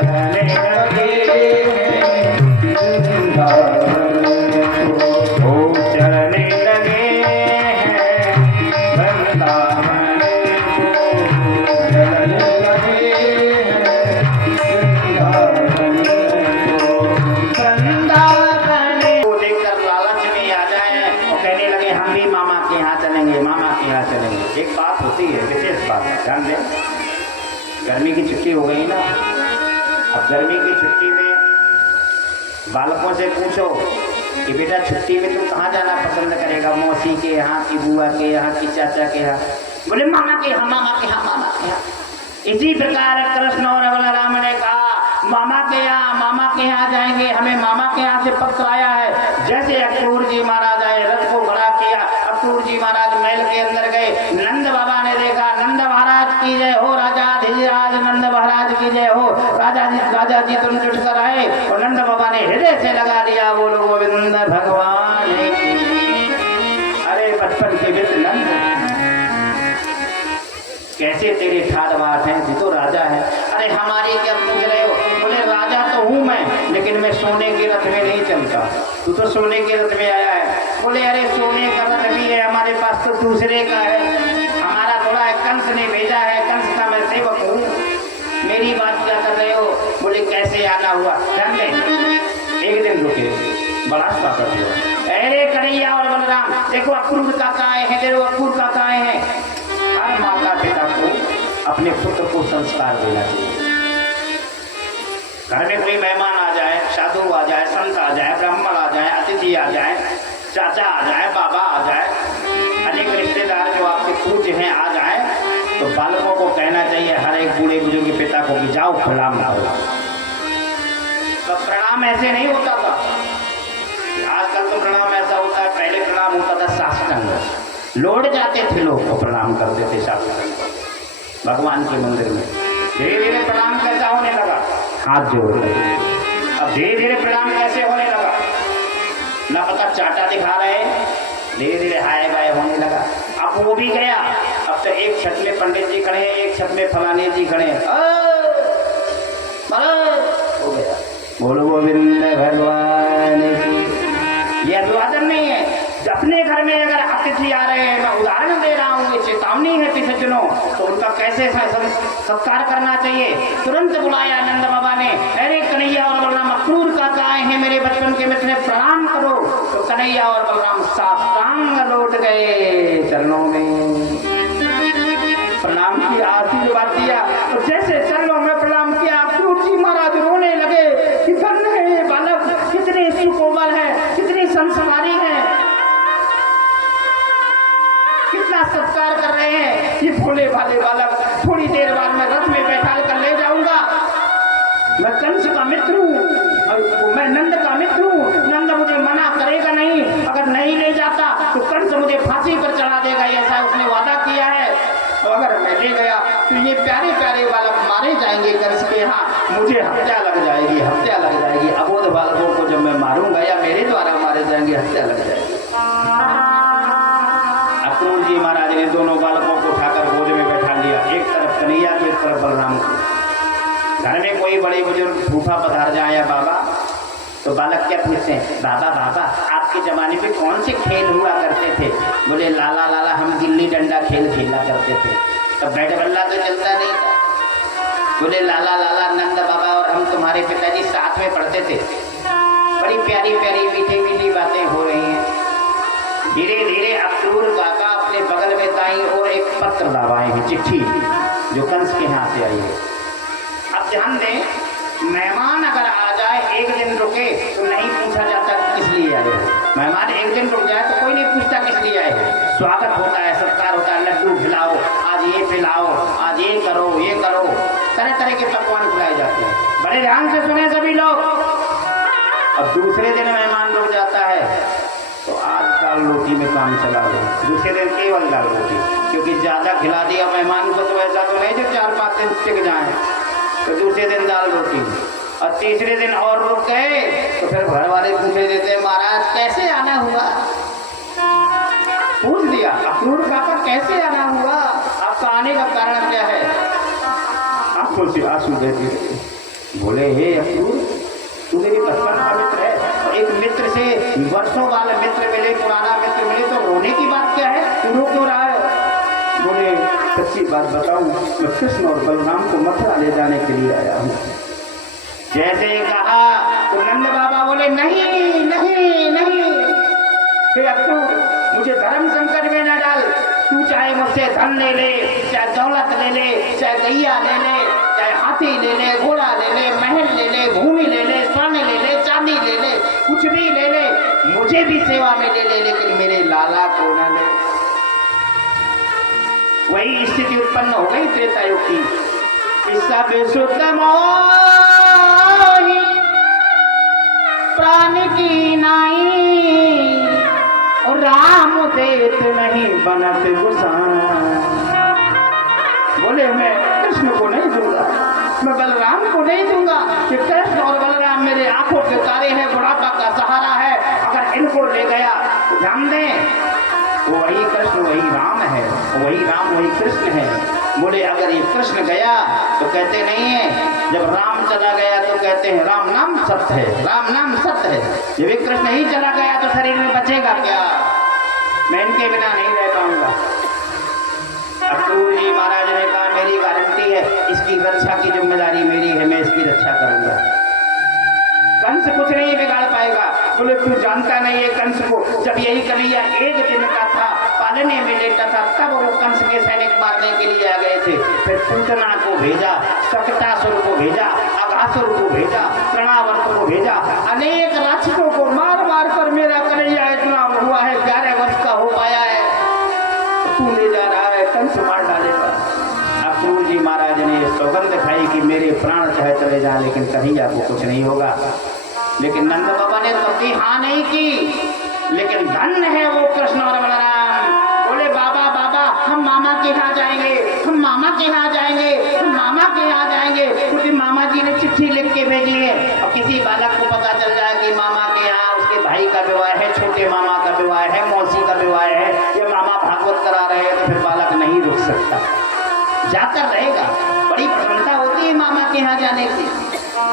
चलने लगे हैं वृंदावन, ओ चलने लगे हैं वृंदावन, चलने चलेंगे। एक बात होती है, विशेष बात, ध्यान दें। गर्मी की छुट्टी हो गई ना, अब गर्मी की छुट्टी में बालकों से पूछो कि बेटा छुट्टी में तू कहाँ जाना पसंद करेगा, मौसी के यहाँ की, बुआ के यहाँ की, चाचा के यहाँ? बोले मामा के यहाँ, मामा के यहाँ, मामा के यहाँ। इसी प्रकार कृष्ण और बलराम ने कहा मामा के यहाँ जाएंगे, हमें मामा के यहाँ से पत्र आया है। जैसे अक्रूर जी महाराज आए, रथ को खड़ा किया, अक्रूर जी महाराज महल के अंदर गए। नंद बाबा ने देखा, नंद महाराज की जय हो, राजा धीराज नंद महाराज की जय हो, राजा जी तुम जुट कर आए। और नंद बाबा ने हृदय से लगा दिया, बोलो गोविंद भगवान। अरे बचपन के मित्र नंद, कैसे तेरे ठाड़ बात है, तू तो राजा है। अरे हमारी क्या पूछ रहे हो? बोले राजा तो हूँ मैं, लेकिन मैं सोने के रथ में नहीं चलता, तू तो सोने के रथ में आया है। बोले अरे सोने का रथ भी है हमारे पास, तो दूसरे का है, हमारा थोड़ा है, कंस ने भेजा है, कंस का मैं आना हुआ। ध्यान दें, एक दिन रुके, बड़ा स्वागत हुआ। अरे कन्हैया और बलराम, देखो अक्रूर काका आए हैं, देखो अक्रूर काका आए हैं। हर माता पिता को अपने पुत्र को संस्कार देना चाहिए। घर में कोई मेहमान आ जाए, साधु आ जाए, संत आ जाए, ब्राह्मण आ जाए, अतिथि आ जाए, चाचा आ जाए, बाबा आ जाए, अनेक रिश्तेदार जो आपके पूज्य हैं आ जाए, तो बालकों को कहना चाहिए, हर एक बूढ़े बुजुर्ग पिता को, कि जाओ प्रणाम करो। तो प्रणाम ऐसे नहीं होता था, आजकल तो प्रणाम ऐसा होता है। पहले प्रणाम होता था साष्टांग, लौट जाते थे लोग को प्रणाम करते थे साष्टांग भगवान के मंदिर में। धीरे धीरे प्रणाम कैसा होने लगा, हाथ जोड़ रहे। अब धीरे धीरे प्रणाम कैसे होने लगा, न पता चाटा दिखा रहे, धीरे धीरे हाय बाय होने लगा। अब वो भी गया, अब तो एक छत में पंडित जी खड़े हैं, एक छत में फलाने जी खड़े हैं, हो गया। बोलो गोविंद भगवान की। ये अभिवादन नहीं है। अपने घर में अगर अतिथि आ रहे हैं, मैं उदाहरण दे रहा हूँ, ये चेतावनी है पिछजनों, तो उनका कैसे सत्कार करना चाहिए। तुरंत बुलाया नंद बाबा ने, अरे कन्हैया और बलराम अक्रूर काका आए हैं, मेरे बचपन के मित्र, प्रणाम करो। तो कन्हैया और बलराम साष्टांग लौट गए चरणों में, प्रणाम किया, आशीर्वाद दिया। तो जैसे चरणों में प्रणाम किया, अक्रूर जी महाराज रोने लगे कि धन्य है ये बालक, कितने सुकोमल है, कितने संस्कारी है, कितना सत्कार कर रहे हैं ये भोले भाले बालक। थोड़ी देर बाद मैं रथ में बैठा कर ले जाऊंगा। मैं कंस का मित्र हूँ, मैं नंद का मित्र हूँ, नंद मुझे मना करेगा नहीं, अगर नहीं ले जाता तो कंस मुझे फांसी पर चढ़ा देगा, ऐसा उसने वादा किया है। तो अगर मैं ले गया तो ये प्यारे प्यारे बालक मारे जाएंगे कंस के यहाँ, मुझे हत्या लग जाएगी, हत्या लग जाएगी। अबोध बालकों को जब मैं मारूंगा या मेरे द्वारा मारे जाएंगे, हत्या लग जाएगी। अक्रूर जी महाराज ने दोनों बालकों को उठाकर गोद में बैठा लिया, एक तरफ कन्हैया को, एक तरफ बलराम को। घर में कोई बड़े बुजुर्ग भूखा पधार जाए या बाबा, तो बालक क्या पूछते हैं, बाबा बाबा आपके जमाने में कौन से खेल हुआ करते थे? बोले लाला लाला हम गिल्ली डंडा खेल खेला करते थे। तो बैट बल्ला तो चलता नहीं था। बोले लाला लाला नंद बाबा और हम तुम्हारे पिताजी साथ में पढ़ते थे। बड़ी प्यारी प्यारी मीठी मीठी बातें हो रही हैं। धीरे धीरे अक्रूर काका अपने बगल में दाईं ओर एक पत्र दबाए हैं, चिट्ठी जो कंस के हाथ से आई है। अब ध्यान दें, मेहमान अगर आ जाए, एक दिन रुके तो नहीं पूछा जाता किस लिए आए हैं। मेहमान एक दिन रुक जाए तो कोई नहीं पूछता किस लिए आए हैं। स्वागत होता है, सत्कार होता है, लड्डू खिलाओ, आज ये पिलाओ, आज ये करो, ये करो, तरह तरह के पकवान खिलाए जाते हैं। बड़े ध्यान से सुने सभी लोग। अब दूसरे दिन मेहमान रुक जाता है तो आज दाल रोटी में काम चला गया। दूसरे दिन केवल दाल रोटी, क्योंकि ज़्यादा खिला दिया मेहमान को तो ऐसा तो नहीं जो 4-5 दिन टिक जाए। तो दूसरे दिन दाल रोटी, और तीसरे दिन और रुक गए तो फिर घर वाले पूछे देते, महाराज कैसे आना हुआ? पूछ दिया अक्रूर काका कैसे आना हुआ, आपका आने का कारण क्या है? आंखों से आंसू देती रही। बोले हे अक्रूर, तू मेरे बचपन का मित्र है, और एक मित्र से वर्षों वाला मित्र मिले, पुराना मित्र मिले, तो रोने की बात क्या है, तू रो क्यों रहा है? बोले सच्ची बात बताऊं, मैं कृष्ण और बलराम को मथुरा ले जाने के लिए आया हूँ। जैसे कहा तो नंद बाबा बोले नहीं नहीं नहीं, हे अक्रूर मुझे धर्म संकट में न डाल। तू चाहे मुझसे धन ले ले, चाहे दौलत ले ले, चाहे गैया ले ले, चाहे हाथी ले ले, घोड़ा ले ले, महल ले ले, भूमि ले ले, स्वर्ण ले ले, चांदी ले ले, कुछ भी ले ले, मुझे भी सेवा में ले ले, लेकिन मेरे लाला को न ले। वही स्थिति उत्पन्न हो गई त्रेता युग की। इसका बेशुद्ध मोहि प्राण की नाई, और राम देत नहीं बनत गुसाना। बोले मैं कृष्ण को नहीं दूंगा, मैं बलराम को नहीं दूंगा, कि कृष्ण और बलराम मेरे आंखों के तारे हैं, बुढ़ापा का सहारा है, अगर इनको ले गया तो ध्यान दें वही कृष्ण वही राम है, वही राम वही कृष्ण है। बोले अगर ये कृष्ण गया तो कहते नहीं है, जब राम चला गया तो कहते हैं राम नाम सत्य है, राम नाम सत्य है। जब ये कृष्ण ही चला गया तो शरीर में बचेगा क्या? मैं इनके बिना नहीं रह पाऊंगा। अक्रूर जी महाराज ने कहा मेरी गारंटी है, इसकी रक्षा की जिम्मेदारी मेरी है, मैं इसकी रक्षा करूंगा। कंस कुछ नहीं बिगाड़ पाएगा। बोले तू जानता नहीं है कंस को, जब यही कन्हैया एक दिन का था, पालने में लेटा था, तब वो कंस के सैनिक मारने के लिए आ गए थे। फिर पूतना को भेजा, सकटासुर को भेजा, अघासुर को भेजा, तृणावर्त को भेजा, अनेक राक्षसों को मार मार कर मेरा कन्हैया इतना हुआ है, 11 वर्ष का हो पाया है, तू ले जा रहा है, कंस मार डालेगा। अब सूर्य जी महाराज ने सौगंध खाई कि मेरे प्राण चाहे चले जाए लेकिन कन्हैया को कुछ नहीं होगा। लेकिन नंद बाबा ने तो की हाँ नहीं की, लेकिन धन्य है वो कृष्ण और बलराम। बोले बाबा बाबा हम मामा के यहाँ जाएंगे, हम मामा के यहाँ जाएंगे, हम मामा के यहाँ जाएंगे, क्योंकि मामा जी ने चिट्ठी लिख के भेजी है। और किसी बालक को पता चल जाए कि मामा के यहाँ उसके भाई का विवाह है, छोटे मामा का विवाह है, मौसी का विवाह है, ये मामा भागवत करा रहे हैं, तो फिर बालक नहीं रुक सकता, जाकर रहेगा। बड़ी प्रसन्नता होती है मामा के यहाँ जाने की।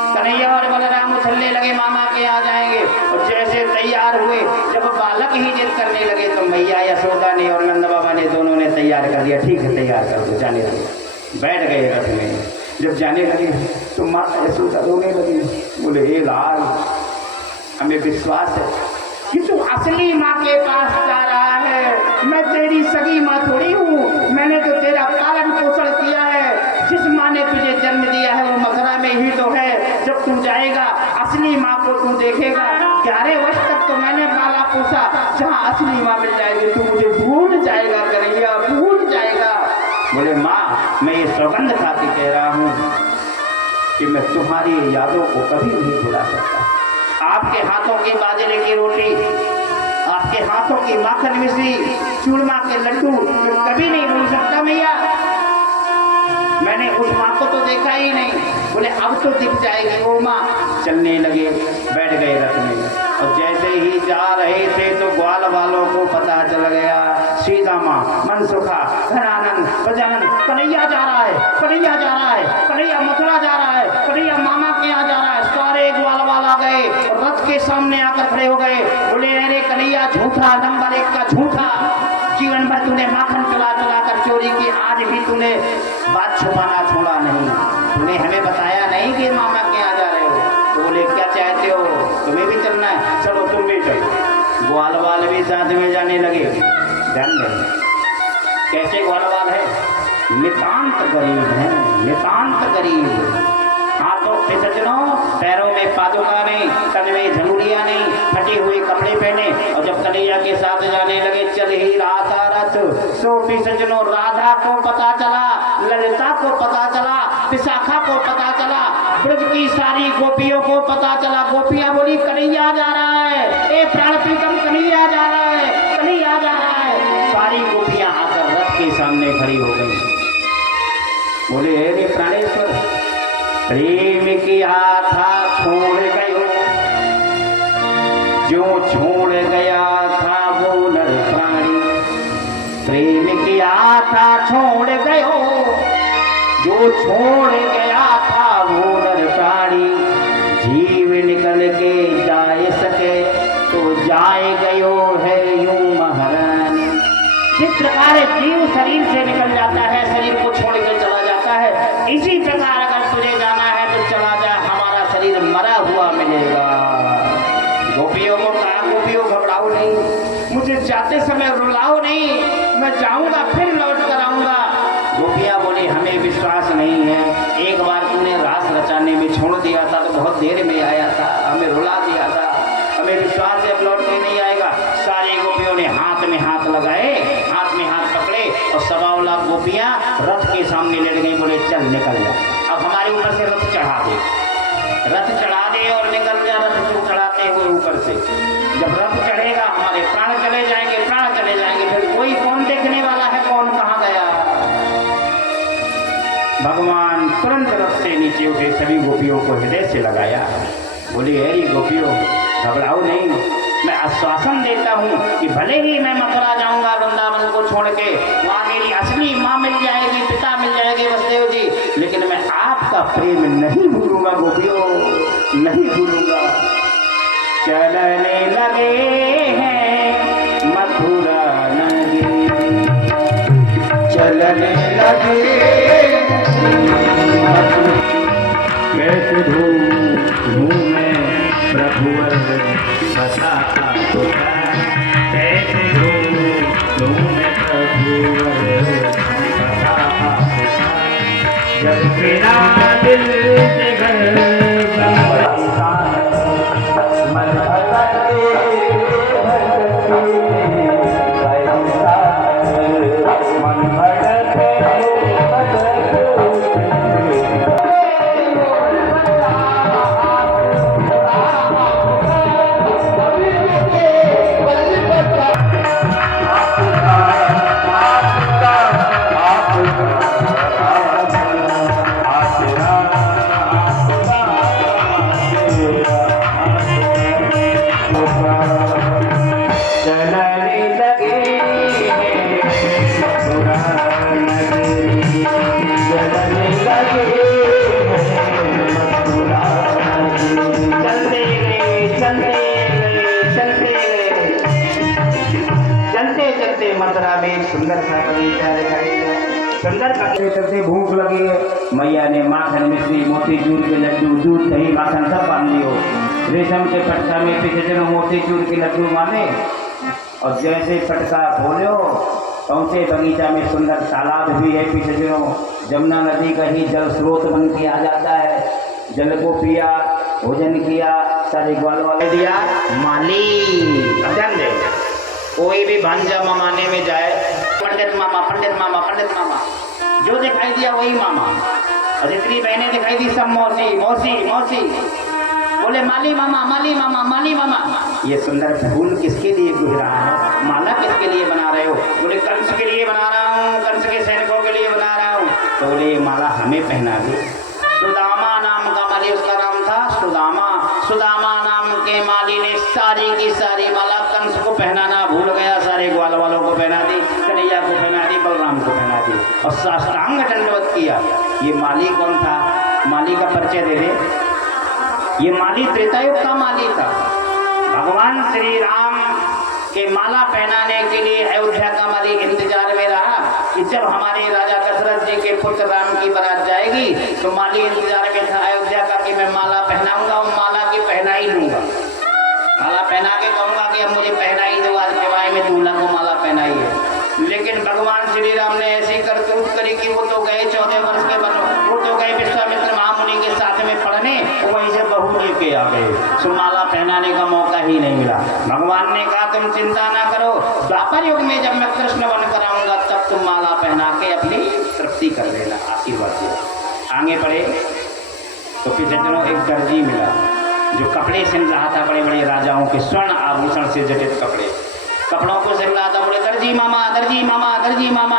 कन्हैया और बलराम उछलने लगे मामा के यहाँ जाएंगे, और जैसे तैयार हुए, जब बालक ही जिद करने लगे तो मैया यशोदा ने और नंद बाबा ने दोनों ने तैयार कर दिया। ठीक है तैयार कर दो, जाने लगे। बैठ गए रथ में। जब जाने लगे तो माता यशोदा रोने लगी। बोले हे लाल, हमें विश्वास है कि तू असली माँ के पास जा रहा है, मैं तेरी सगी माँ थोड़ी हूँ, मैंने तो तेरा पालन पोषण किया है, जिस माँ ने तुझे जन्म दिया है वो मथुरा में ही तो है। जब तू जाएगा असली माँ को तू देखेगा, 11 वर्ष तक तो मैंने पाला पोसा, जहाँ असली माँ मिल जाएगी तू मुझे भूल जाएगा कन्हैया, भूल जाएगा। बोले माँ मैं ये सौगंध खा के कह रहा हूँ कि मैं तुम्हारी यादों को कभी नहीं भुला सकता। आपके हाथों की बाजरे की रोटी, आपके हाथों की माखन मिश्री, चूरमा के लड्डू मैं कभी नहीं भूल सकता मैया। मैंने उस माँ को तो देखा ही नहीं। बोले अब तो दिख जाएगी वो माँ। चलने लगे, बैठ गए रथ में, और जैसे ही जा रहे थे तो ग्वाल वालों को पता चल गया, सीता माँ, मनसुखा, धनानंद, गजानन, कन्हैया जा रहा है, कन्हैया जा रहा है, कन्हैया मथुरा जा रहा है, कन्हैया मामा के यहाँ जा रहा है। सारे ग्वाल वाल आ गए और रथ के सामने आकर खड़े हो गए। बोले अरे कन्हैया झूठा, नंबर 1 का झूठा, जीवन भर तूने माखन चला चला कर चोरी की, आज भी तूने बात छुपाना छोड़ा नहीं, तूने हमें बताया नहीं कि मामा के यहाँ जा रहे हो। तो बोले क्या चाहते हो, तुम्हें भी चलना है, चलो तुम भी चलो। ग्वाल वाल भी साथ में जाने लगे। ध्यान दें कैसे ग्वाल वाल है, नितांत गरीब है, नितांत गरीब। हाथों पे सजनों, पैरों में पादुका नहीं, तन में झंगुरिया नहीं, फटे हुए कपड़े पहने, और जब कन्हैया के साथ जाने लगे, चल ही रहा था रथ। सो भी सजनों, राधा को पता चला, ललिता को पता चला, विशाखा को पता चला, ब्रज की सारी गोपियों को पता चला। गोपियां बोली कन्हैया जा रहा है, ए प्राण प्रीतम कन्हैया जा रहा है, कन्हैया जा रहा है। सारी गोपियां आकर रथ के सामने खड़ी हो गई। बोले हे प्राणेश्वर, प्रेम किया था छोड़ गयो, जो छोड़ गया था वो नर प्राणी। प्रेम किया था छोड़ गयो, जो छोड़ गया था वो नर प्राणी। जीव निकल के जाए सके तो जाए गयो है यूं महारानी। जिस प्रकार जीव शरीर से निकल जाता है, शरीर को छोड़ के चला जाता है, इसी प्रकार अगर तुझे जाना है तो चला जा, हमारा शरीर मरा हुआ मिलेगा। गोपियों को कहा, गोपियों घबराओ नहीं, मुझे जाते समय रुलाओ नहीं, मैं जाऊंगा फिर लौट कर आऊंगा। गोपियां बोली हमें विश्वास नहीं है, एक बार तूने रास रचाने में छोड़ दिया था तो बहुत देर में आया था, हमें रुला दिया था, हमें विश्वास है अब लौट के नहीं आएगा। सारी गोपियों ने हाथ में हाथ लगाए, हाथ में हाथ पकड़े, और 1.25 लाख गोपियां रथ के सामने लेट गई। बोले चल निकल जा, अब हमारे ऊपर से रथ चढ़ा दे, रथ चढ़ा दे और निकल जा। रथ को चढ़ाते हुए ऊपर से जब रथ चढ़ेगा हमारे प्राण चले जाएंगे, प्राण चले जाएंगे, फिर कोई कौन देखने वाला है, कौन कहाँ गया। भगवान तुरंत रथ से नीचे उठे, सभी गोपियों को हृदय से लगाया। बोली हे गोपियों घबराओ नहीं, मैं आश्वासन देता हूँ कि भले ही मैं मथुरा जाऊंगा वृंदावन को छोड़ के, वहाँ मेरी असली माँ मिल जाएगी, पिता मिल जाएंगे वसुदेव जी, लेकिन मैं आपका प्रेम नहीं भूलूंगा गोपियों, नहीं भूलूंगा। चलने लगे हैं मथुरा नगरी, चलने लगे कैसे धूम में प्रभुवर बसा तुझा कैसे ढूंढूं मैं प्रभुवर बसा तुझा जब बिना दिल से घर बसा मन भटके मन भटके चलने लगे चलने लगे चलते गए चलते चलते मथुरा में एक सुंदर सा बगीचा दिखाई दिया। सुंदर बगीचे से भूख लगी है। मैया ने माखन मिश्री मोतीचूर के लड्डू दूध दही माखन सब बांध दियो। रेशम के पटका में पिछले मोतीचूर के लड्डू माने और जैसे पटका खोलो पहुंचे बगीचा में सुंदर तालाब भी है। पीछे जमुना नदी का ही जल स्रोत बन के आ जाता है। जल को पिया, भोजन किया, सारे ग्वाल वाले दिया। माली ध्यान दे, कोई भी भांजा ममाने में जाए पंडित मामा पंडित मामा पंडित मामा, जो दिखाई दिया वही मामा। और जितनी बहनें दिखाई दी सब मौसी मौसी मौसी। बोले माली मामा माली मामा माली मामा। ये सुंदर फूल किसके लिए गुज रहा है? माला किसके लिए बना रहे हो? बोले कंस के लिए बना रहा हूँ, कंस के सैनिकों के लिए बना रहा हूँ। तो बोले ये माला हमें पहना दे। सुदामा नाम का माली, उसका नाम था सुदामा। सुदामा नाम के माली ने सारी की सारी माला कंस को पहनाना भूल गया, सारे ग्वाल वालों को पहना दी, कन्हैया को पहना दी, बलराम को पहना दी और साष्टांग दंडवत किया। ये माली कौन था? माली का परिचय दे दे। ये माली त्रेतायुग का माली था। भगवान श्री राम के माला पहनाने के लिए अयोध्या का माली इंतजार में रहा कि जब हमारे राजा दशरथ जी के पुत्र राम की बारात जाएगी तो माली इंतजार में था अयोध्या का कि मैं माला पहनाऊंगा और माला की पहना ही लूंगा। माला पहना के कहूंगा कि अब मुझे पहना ही दो, आज के बारे में दूल्हा को माला पहनाई है। लेकिन भगवान श्री राम ने ऐसी करतूत करी कि वो तो गए 14 वर्ष के वो तो गए विश्वामित्र महामुनि के साथ में पढ़ने, वहीं से बहू लेके आ गए, सो माला पहनाने का मौका ही नहीं मिला। भगवान ने कहा तुम चिंता ना करो, द्वापर युग में जब मैं कृष्ण बन कर आऊंगा तब तुम माला पहना के अपनी तृप्ति कर लेना, आशीर्वाद दिया। आगे बढ़े तो पीछे चलो एक दर्जी मिला जो कपड़े सिल रहा था, बड़े बड़े राजाओं के स्वर्ण आभूषण से जटित कपड़ों को सिल रहा था। बोले दर्जी मामा दर्जी मामा दर्जी मामा,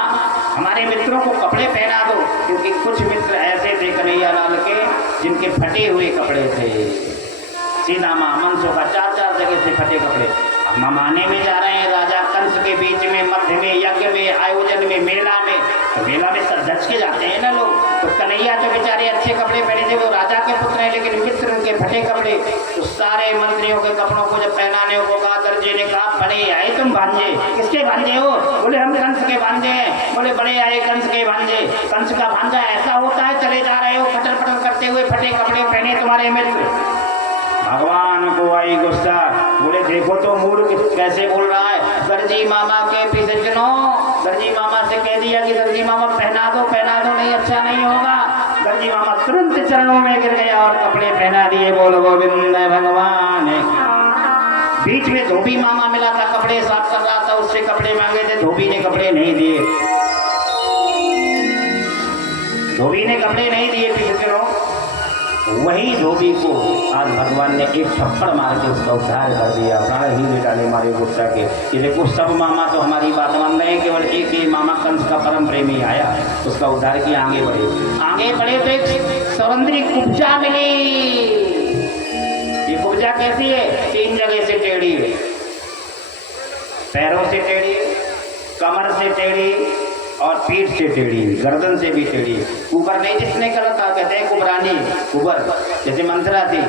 हमारे मित्रों को कपड़े पहना दो, क्योंकि कुछ मित्र ऐसे थे कन्हैया लाल के जिनके फटे हुए कपड़े थे। सीधा माँ मनसों का 4-4 जगह से फटे कपड़े। ममाने में जा रहे हैं राजा कंस के बीच में, मध्य में, यज्ञ में, आयोजन में, मेला में। तो मेला में सब धच के जाते हैं ना लोग। तो कन्हैया तो बेचारे अच्छे कपड़े पहने थे, वो राजा के पुत्र हैं, लेकिन मित्र उनके फटे कपड़े। तो सारे मंत्रियों के कपड़ों को जब पहनाने को कहा, दर्जे ने कहा बड़े आए तुम भांजे, किसके भांजे हो? बोले हम कंस के भांजे हैं। बोले बड़े आए कंस के भांजे, कंस का भांजा ऐसा होता है? चले जा रहे हो पटर पटर करते हुए, फटे कपड़े पहने तुम्हारे मित्र। भगवान को आई गुस्सा, बोले देखो तो मूर्ख कैसे बोल रहा है। दर्जी मामा के पीछे चलो, दर्जी मामा से कह दिया कि दर्जी मामा पहना दो नहीं, अच्छा नहीं होगा। दर्जी मामा तुरंत चरणों में गिर गया और कपड़े पहना दिए। बोल गोविंद भगवान। बीच में धोबी मामा मिला था, कपड़े साफ कर रहा था, उससे कपड़े मांगे थे, धोबी ने कपड़े नहीं दिए। धोबी ने कपड़े नहीं दिए, पीछे चलो। वही धोबी को आज भगवान ने एक थप्पड़ मार के उसका उद्धार कर दिया, प्राण ही निकाले मारे गुस्सा के। ये देखो सब मामा तो हमारी बात मान रहे हैं, केवल एक ही मामा कंस का परम प्रेमी आया, उसका उद्धार किया। आगे बढ़े तो एक सौरंद्री कुब्जा मिली। ये कुब्जा कैसी है? 3 जगह से टेढ़ी है, पैरों से टेढ़ी, कमर से टेढ़ी और पीठ से टेढ़ी, गर्दन से भी टेढ़ी। कुबर नहीं जिसने करा था, कहते हैं कुबरानी, कुबर जैसे मंथरा थी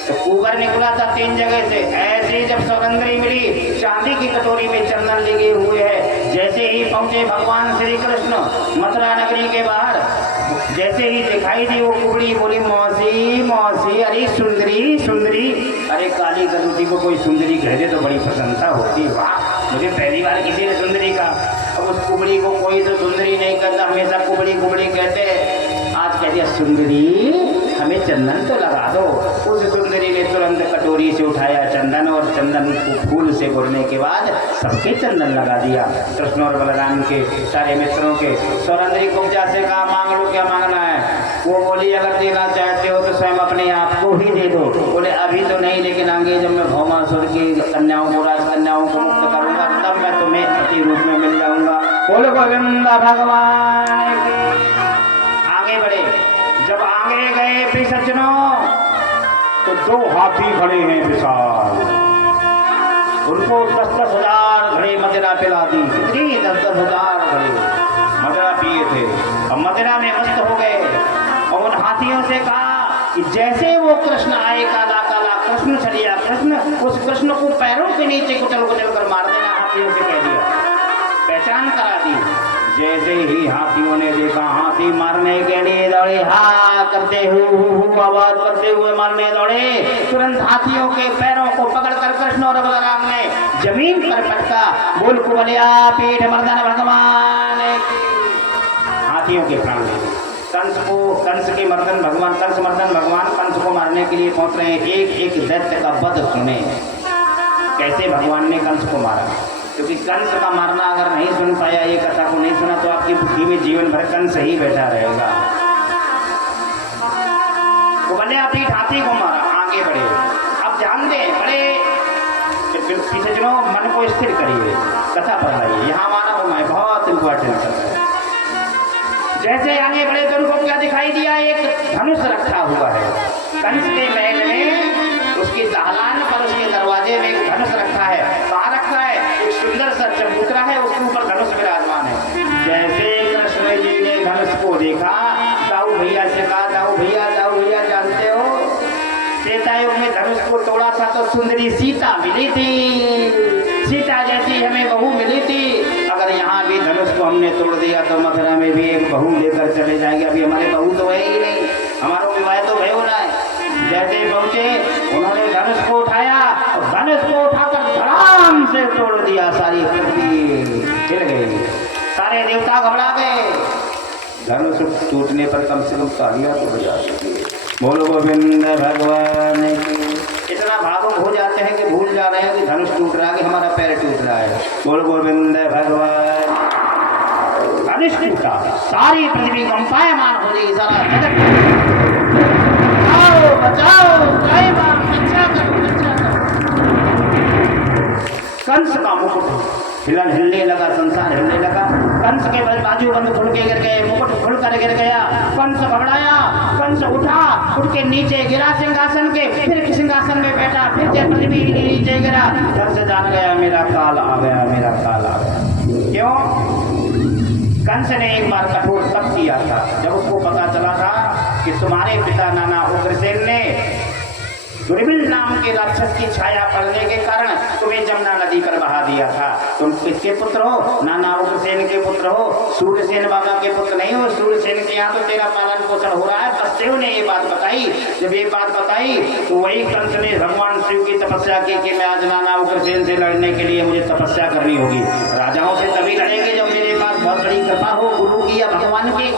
तो कुबर निकला था 3 जगह से। ऐसे जब सौरंद्री मिली, चांदी की कटोरी में चंदन लगे हुए है, जैसे ही पहुंचे भगवान श्री कृष्ण मथुरा नगरी के बाहर। जैसे ही दिखाई दी वो कुबड़ी बोली मौसी मौसी, अरे सुंदरी सुंदरी। अरे काली गलती को कोई सुंदरी कह दे तो बड़ी प्रशंसा होती, वाह मुझे पहली बार किसी ने सुंदरी कहा। अब उस कुबड़ी को कोई तो सुंदरी नहीं कहता, हमेशा कुबड़ी कुबड़ी कहते। आज कह दिया सुंदरी हमें चंदन तो लगा दो। उस सुंदरी ने तुरंत कटोरी से उठाया चंदन और चंदन को फूल से भरने के बाद सबके चंदन लगा दिया। कृष्ण और बलराम के सारे मित्रों के। सौरंदरी कुब्जा से कहा मांग लो क्या मांगना है। वो बोली अगर देना चाहते हो तो स्वयं अपने आप को ही दे दो। बोले अभी तो नहीं, लेकिन आगे जब मैं भौमासुर की कन्याओं को राजकन्याओं को मुक्त करूंगा तब मैं तुम्हें पति रूप में मिल जाऊंगा। बोलो गोविंदा भगवान की। आगे बढ़े, जब आगे गए भी सज्जनों तो 2 हाथी खड़े हैं विशाल। उनको 10-10 हजार घड़े मदिरा पिला दी। कितनी 10-10 हजार घड़े मदिरा पिए थे और मदिरा में मस्त हो गए। और उन हाथियों से कहा कि जैसे वो कृष्ण आए काला काला कृष्ण छलिया कृष्ण, उस कृष्ण को पैरों के नीचे कुचल कुचल कर मार देना। हाथियों से कह दिया, पहचान करा दी। जैसे ही हाथियों ने देखा हाथी मारने के लिए दौड़े, हा करते हुए आवाज करते हुए मारने दौड़े। तुरंत हाथियों के पैरों को पकड़कर कृष्ण और बलराम ने जमीन पर पटका। बोल कुबलिया पीठ मर्दन भगवान। हाथियों के प्राण कंस के मर्दन भगवान, कंस मर्दन भगवान कंस को मारने के लिए पहुंच रहे हैं। एक एक दैत्य का वध सुने कैसे भगवान ने कंस को मारा। क्योंकि कंस का मारना अगर नहीं सुन पाया, ये कथा को नहीं सुना, तो आपकी बुद्धि में जीवन भर कंस ही बैठा रहेगा। कुबलिया पीठ हाथी को मारा। आगे बढ़े, अब ध्यान दें, बड़े पीछे चलो, मन को स्थिर करिए, कथा पढ़ाइए। यहाँ माना वो मैं बहुत इंपॉर्टेंट कथा है। जैसे आगे बढ़े तो उनको क्या दिखाई दिया, एक धनुष रखा हुआ है कंस के महल में। उसकी दहलान पर उसके दरवाजे में एक धनुष रखा है। कहाँ रखा है? एक सुंदर सा चबूतरा है, उसके ऊपर धनुष विराजमान है। जैसे कृष्ण जी ने धनुष को देखा, दाऊ भैया से कहा, दाऊ भैया जानते हो त्रेता युग में धनुष को तोड़ा था तो सुंदरी सीता मिली थी। सीता जैसी हमें बहू मिली थी। अगर यहाँ भी धनुष को हमने तोड़ दिया तो मथुरा में भी एक बहू लेकर चले जाएंगे। अभी हमारे बहू तो है ही नहीं, हमारा विवाह तो भय होना है। जैसे पहुंचे उन्होंने धनुष को उठाया और धनुष को उठाकर धड़ाम से तोड़ दिया। सारी पृथ्वी हिल गई, सारे देवता घबरा गए। धनुष टूटने पर कम से कम तालियां तो बजा सकती। बोलो गोविंद भगवान की। इतना भावुक हो जाते हैं कि भूल जा रहे हैं कि धनुष टूट रहा है, कि हमारा पैर टूट रहा है। बोलो गोविंद भगवान। धनुष टूटा, सारी पृथ्वी कंपायमान हो गई, सारा जगत बचाओ, जय मां, रक्षा करो, रक्षा करो। कंस का मुकुट हिलने लगा, संसार हिलने लगा। कंस के बाजू बंद खुल के गिर गए, मुकुट खुलकर गिर गया। कंस घबराया, कंस उठा, उठ के नीचे गिरा सिंहासन के, फिर सिंहासन में बैठा, फिर जब पृथ्वी नीचे गिरा। कंस जान गया मेरा काल आ गया, मेरा काल आ गया। क्यों? कंस ने एक बार कठोर तप किया था। जब उसको पता चला था कि तुम्हारे पिता नाना उग्रसेन ने दुर्मिल नाम के राक्षस की छाया पड़ने के कारण तुम्हें जमुना नदी पर बहा दिया था। तुम किसके पुत्र हो? नाना उग्रसेन के पुत्र हो, सूर्यसेन बाबा के पुत्र नहीं हो। सूर्यसेन के यहाँ तो तेरा पालन पोषण हो रहा है। बसदेव ने ये बात बताई। जब ये बात बताई तो वही कंस ने भगवान शिव की तपस्या की कि मैं आज नाना उग्रसेन से लड़ने के लिए मुझे तपस्या करनी होगी। राजाओं से तभी लड़ेंगे जब मेरे पास बहुत बड़ी कृपा हो, गुरु की या भगवान की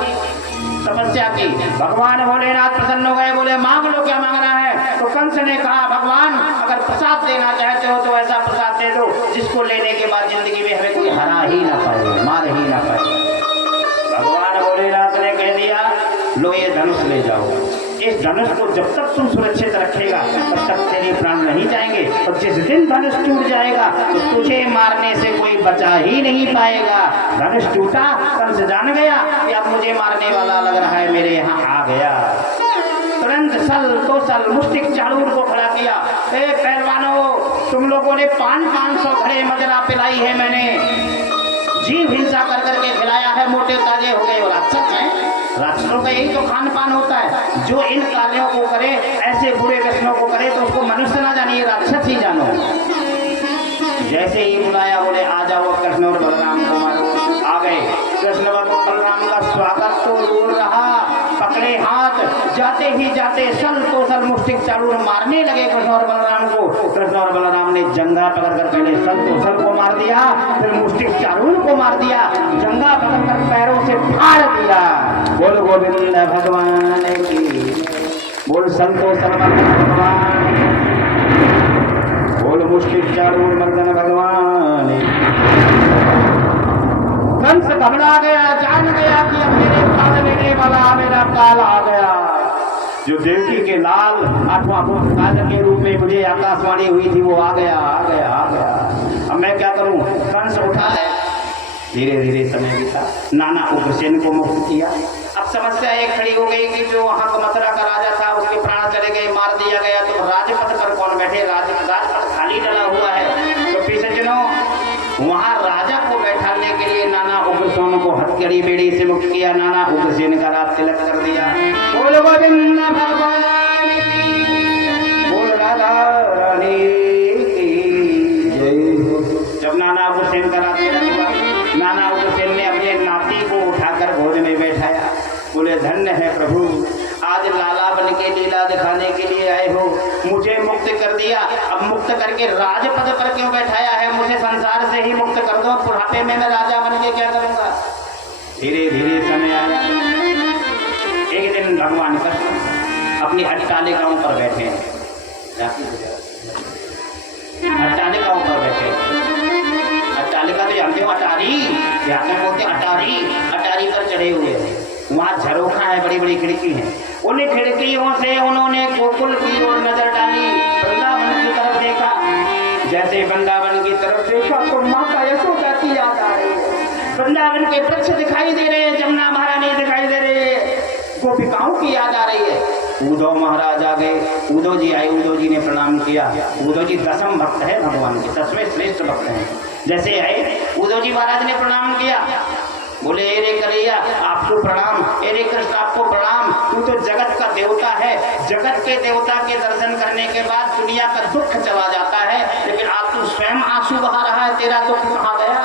तपस्या की। भगवान भोलेनाथ प्रसन्न हो गए, बोले मांग लो क्या मांगना है। तो कंस ने कहा भगवान अगर प्रसाद देना चाहते हो तो ऐसा प्रसाद दे दो जिसको लेने के बाद जिंदगी में हमें कोई हरा ही ना पाए, मार ही ना पाए। भगवान भोलेनाथ ने कह दिया लो ये धनुष ले जाओ। इस धनुष को जब तक तुम सुरक्षित रखेगा तब तक तेरे प्राण नहीं जाएंगे, और जिस दिन धनुष टूट जाएगा तो तुझे मारने से कोई बचा ही नहीं पाएगा। धनुष टूटा, कंस जान गया कि अब मुझे मारने वाला लग रहा है मेरे यहाँ आ गया। तुरंत सल तो सल मुष्टिक चाड़ूर को खड़ा किया। ए पहलवानों, तुम लोगों ने 500 घड़े मदिरा पिलाई है, मैंने जीव हिंसा कर करके खिलाया है, मोटे ताजे हो गए। राक्षस हैं, राक्षसों का यही तो खान पान होता है। जो इन कार्यों को करे, ऐसे बुरे व्यसनों को करे तो उसको मनुष्य ना जानिए, राक्षस ही जानो। जैसे ही बुलाया बोले आ जाओ कृष्ण और बलराम को मारो। आ कृष्ण व बलराम का स्वागत तो दूर रहा, पकड़े हाथ जाते ही जाते सल तो सल मुष्टिक चारूर मारने लगे कृष्ण और बलराम को। कृष्ण और बलराम ने जंगा पकड़कर पहले सल तो सल को मार दिया, फिर मुष्टिक चारूर को मार दिया, जंगा पकड़कर पैरों से फाड़ दिया। बोल गोविंद भगवान की, बोल सल तो सल भगवान, बोल मुष्टिक चारूर मर्दन भगवान। कंस घबरा गया, जान गया कि अब मेरे प्राण लेने वाला मेरा काल आ गया। जो देवकी के लाल आठवां काल के रूप में मुझे आकाशवाणी हुई थी वो आ गया, आ गया, आ गया। अब मैं क्या करूं? कंस उठा है, धीरे धीरे समय बीता, नाना उग्रसेन को मुक्त किया। अब समस्या एक खड़ी हो गई कि जो वहां का मथुरा का राजा था उसके प्राण चले गए, मार दिया गया, तो राजपथ पर कौन बैठे? राजपथ खाली डला हुआ है। तो पीछे जनों वहां राजा को बैठाने के लिए नाना उग्रसेन को हथकड़ी बेड़ी से मुक्त किया, नाना उग्रसेन का राज तिलक कर दिया। बोल गोविंद भगवान की, बोल राधा रानी की जय। जब नाना उग्रसेन का राज तिलक हुआ, नाना उग्रसेन ने अपने नाती को उठाकर गोद में बैठाया। बोले धन्य है प्रभु, आज लाला बन के लीला दिखाने के लिए आए हो, मुझे मुक्त कर दिया, अब मुक्त करके राजपद पर क्यों बैठाया है? मुझे संसार से ही मुक्त कर दो, बुढ़ापे में मैं राजा बन के क्या करूंगा? धीरे धीरे समय आया। एक दिन भगवान कृष्ण अपनी अट्टालिकाओं पर बैठे हैं, अट्टालिकाओं पर बैठे। अट्टालिका तो जानते हो, अटारी, यहाँ में बोलते अटारी, अटारी पर चढ़े हुए हैं। वहाँ झरोखा है, बड़ी बड़ी खिड़की है। उन खिड़कियों से उन्होंने गोकुल की ओर नजर डाली, वृंदावन की तरफ देखा। जैसे वृंदावन की तरफ देखा तो माता यशोदा की याद आ रही है। वृंदावन के वृक्ष दिखाई दे रहे हैं, जमुना महारानी दिखाई दे रही है, गोपिकाओं की याद आ रही है। उद्धव महाराज आ गए, उद्धव जी आए, उद्धव जी ने प्रणाम किया। उद्धव जी दसम भक्त है भगवान के, 10वें श्रेष्ठ भक्त हैं। जैसे आए उद्धव जी महाराज ने प्रणाम किया, बोले अरे कन्हैया आपको प्रणाम, अरे कृष्ण आपको प्रणाम, तू तो जगत का देवता है। जगत के देवता के दर्शन करने के बाद दुनिया का दुख चला जाता है, लेकिन आप तो स्वयं आंसू बहा रहा है, तेरा दुख कहाँ गया?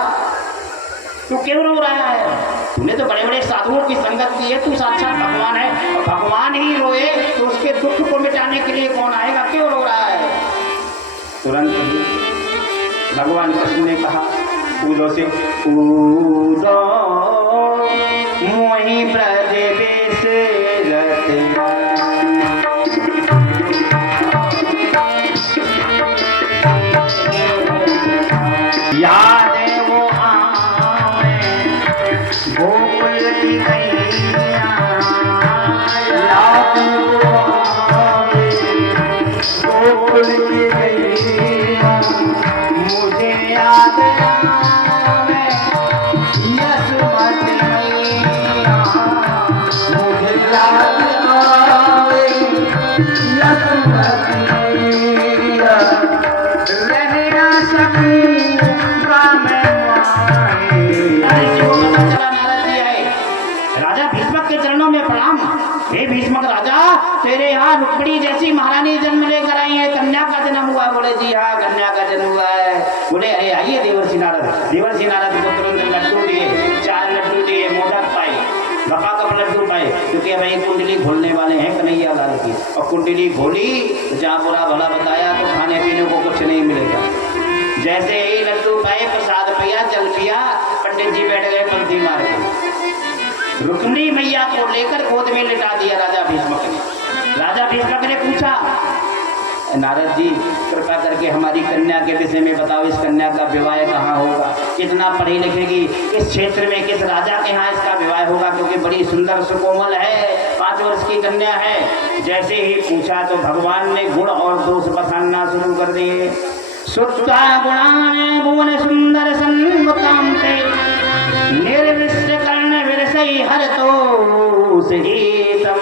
तू क्यों रो रहा है? तूने तो बड़े बड़े साधुओं की संगत की है, तू साक्षात भगवान है, और भगवान ही रोए तो उसके दुख को मिटाने के लिए कौन आएगा? क्यों रो रहा है? तुरंत भगवान कृष्ण ने कहा उद्धव से, उद्धव मोहि ब्रज विसरत याद वो आवे गोकुल की गैया, याद वो आवे गोकुल की गैया, मुझे याद आवे यशोमती मैया, मुझे याद आवे यशोमती मैया, रह ना सकूंगा मैं राजा भीष्मक के चरणों में प्रणाम। हे भीष्मक राजा, तेरे यहाँ रुक्मिणी जैसी महारानी जन्म लेकर आई है, कन्या का जन्म हुआ। बोले जी हाँ, कन्या का जन्म हुआ है। बोले अरे आइए देवर्षि नारद। देवर्षि नारद को तुरंत लड्डू दिए, 4 लड्डू दिए, मोदक पाए, गपा गप लड्डू पाए, क्योंकि अब ये कुंडली खोलने वाले हैं कन्हैया लाल की। और कुंडली खोली, जहाँ बुरा भला बताया तो खाने पीने को कुछ नहीं मिलेगा। जैसे ही लड्डू पाए, प्रसाद पिया, जल पिया, पंडित जी बैठ गए पंक्ति मार के। रुक्मिणी मैया को लेकर गोद में लिटा दिया राजा भीष्मक ने। राजा भीष्मक ने पूछा, नारद जी कृपा करके हमारी कन्या के विषय में बताओ, इस कन्या का विवाह कहाँ होगा? कितना पढ़ी लिखेगी? किस क्षेत्र में, किस राजा के यहाँ इसका विवाह होगा? क्योंकि बड़ी सुंदर सुकोमल है, 5 वर्ष की कन्या है। जैसे ही पूछा तो भगवान ने गुण और दोष बताना शुरू कर दिए। सुत्वा गुणाने भुवन सुंदर सन्मुखांते, निर्विश्य कर्ण विरसई हर तो सहीतम।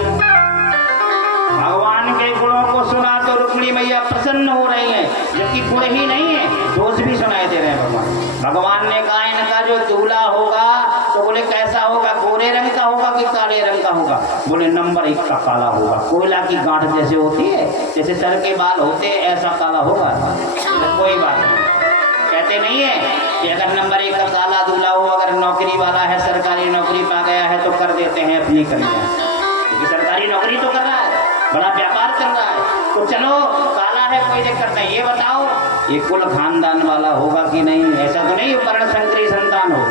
भगवान के गुणों को सुना तो रुक्मिणी मैया प्रसन्न हो रही हैं, जबकि गुण ही नहीं है, दोष भी सुनाई दे रहे हैं भगवान। भगवान ने कहा इनका जो दूल्हा होगा तो बोले कैसा होगा? गोरे रंग का होगा कि काले रंग का होगा? बोले नंबर 1 का काला होगा, कोयला की गांठ जैसे होती है, जैसे सर के बाल होते हैं, ऐसा काला होगा। तो कोई बात नहीं, कहते नहीं है कि अगर नंबर 1 का काला दूल्हा हो, अगर नौकरी वाला है, सरकारी नौकरी पा गया है तो कर देते हैं अपनी कन्या, क्योंकि सरकारी नौकरी तो कर रहा है, बड़ा व्यापार कर रहा है, तो चलो काला है कोई दिक्कत नहीं। ये बताओ ये कुल खानदान वाला होगा कि नहीं? ऐसा तो नहीं वर्ण संकरी संतान हो।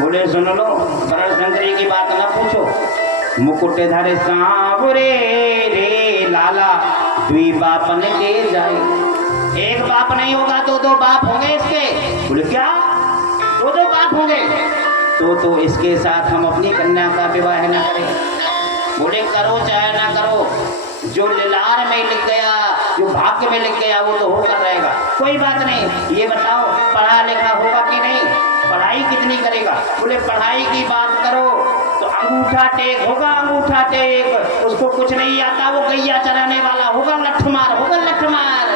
बोले सुन लो, वर्ण संकरी की बात ना पूछो। मुकुट धरे सांवरे रे लाला द्वि बापन के जाए। एक बाप नहीं होगा तो दो बाप होंगे इसके। बोले क्या? दो बाप होंगे तो इसके साथ हम अपनी कन्या का विवाह न करें। बोले करो चाहे ना करो, जो लिलार में लिख गया, जो भाग्य में लिख गया वो तो होकर रहेगा, कोई बात नहीं। ये बताओ पढ़ा लिखा होगा कि नहीं? पढ़ाई कितनी करेगा? बोले पढ़ाई की बात करो तो अंगूठा टेक होगा, अंगूठा टेक। उसको कुछ नहीं आता, वो गैया चराने वाला होगा, लठमार होगा, लठमार।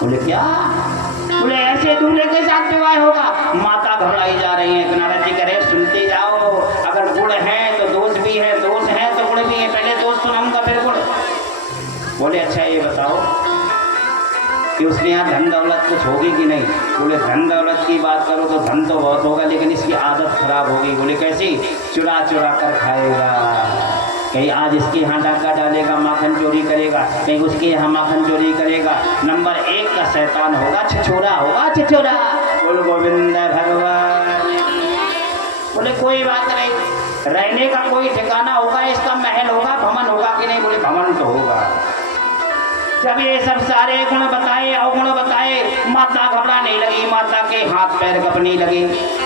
बोले क्या? बोले ऐसे दूल्हे के साथ विवाह होगा। माता घबराई जा रही है। नारद जी करे सुनते जाओ, अगर गुण है तो दोष भी है, दोष है तो गुण भी है। पहले दोष सुनाऊंगा फिर गुण। बोले अच्छा ये बताओ कि उसके यहाँ धन दौलत कुछ होगी कि नहीं? बोले धन दौलत की बात करो तो धन तो बहुत होगा, लेकिन इसकी आदत खराब होगी। बोले कैसी? चुरा चुरा कर खाएगा, कहीं आज इसके यहाँ डाका डालेगा, माखन चोरी करेगा, कहीं उसके यहाँ माखन चोरी करेगा। नंबर 1 का शैतान होगा, छिछोरा होगा, छिछोरा। बोल गोविंद भगवान। बोले कोई बात नहीं, रहने का कोई ठिकाना होगा, इसका महल होगा, भवन होगा कि नहीं? बोले भवन तो होगा। जब ये सब सारे गुण बताए, अवगुण बताए, माता घबराने लगी, माता के हाथ पैर कपने लगे,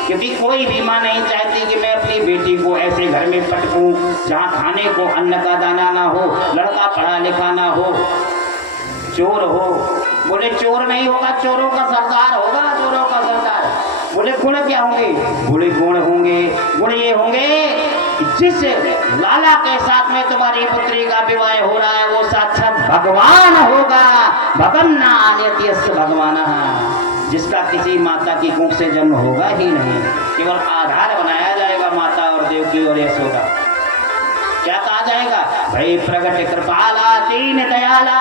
क्योंकि कोई भी माँ नहीं चाहती कि मैं अपनी बेटी को ऐसे घर में पटकूं जहाँ खाने को अन्न का दाना ना हो, लड़का पढ़ा लिखा ना हो, चोर हो। बोले चोर नहीं होगा, चोरों का सरदार होगा, चोरों का सरदार। बोले गुण क्या होंगे? बोले गुण होंगे, गुण ये होंगे जिस लाला के साथ में तुम्हारी पुत्री का विवाह हो रहा है वो साक्षात भगवान होगा। भगवाना आन्यत्यस्य भगवान, जिसका किसी माता की कुख से जन्म होगा ही नहीं, केवल आधार बनाया जाएगा माता और देवकी और यशोदा। क्या कहा जाएगा? भई प्रगट कृपाला दीन दयाला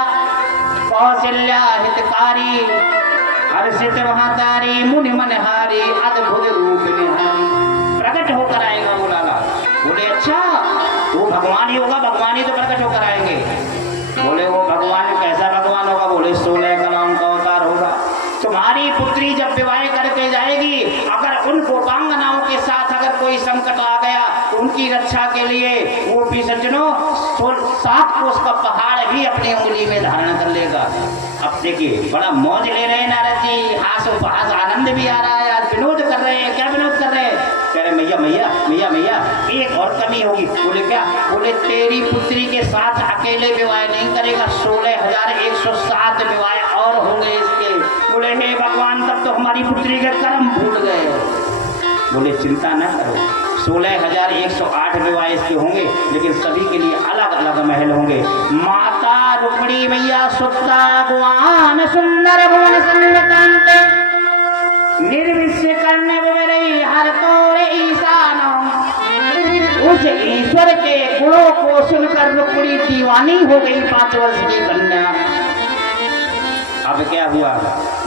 कौशल्या हितकारी हर्षित महातारी मुनि मनहारी अद्भुत रूप निहारी। प्रकट होकर आएगा वो लाला। बोले अच्छा वो भगवान ही होगा? भगवान ही तो प्रकट होकर आएंगे। बोले वो भगवान कैसा भगवान होगा? बोले 16 कलाम का अवतार होगा। तुम्हारी पुत्री जब विवाह करके जाएगी, अगर उन गोपांगनाओं के साथ अगर कोई संकट आ गया तो उनकी रक्षा के लिए वो भी सज्जनों 7 कोस का पहाड़ भी अपनी उंगली में धारण कर लेगा। अब देखिए बड़ा मौज ले रहे हैं नारद जी, हास उपहास आनंद भी आ रहा है, आज विनोद कर रहे हैं। क्या विनोद कर रहे हैं? कह रहे मैया मैया मैया मैया एक और कमी होगी। बोले क्या? बोले तेरी पुत्री के साथ अकेले विवाह नहीं करेगा, 16,107 विवाह और होंगे इसके। बोले हे भगवान तब तो हमारी पुत्री के कर्म भूल गए। बोले चिंता न करो, 16,108 विवाह इसके होंगे, लेकिन सभी के लिए अलग अलग महल होंगे। माता रुक्मिणी मैया सुता गुआन सुंदर भुवन संगतांत निर्विश्य करने विवरई हर तोरे ईशान। उस ईश्वर के गुणों को सुनकर रुक्मिणी दीवानी हो गई, 5 वर्ष की कन्या। अब क्या हुआ?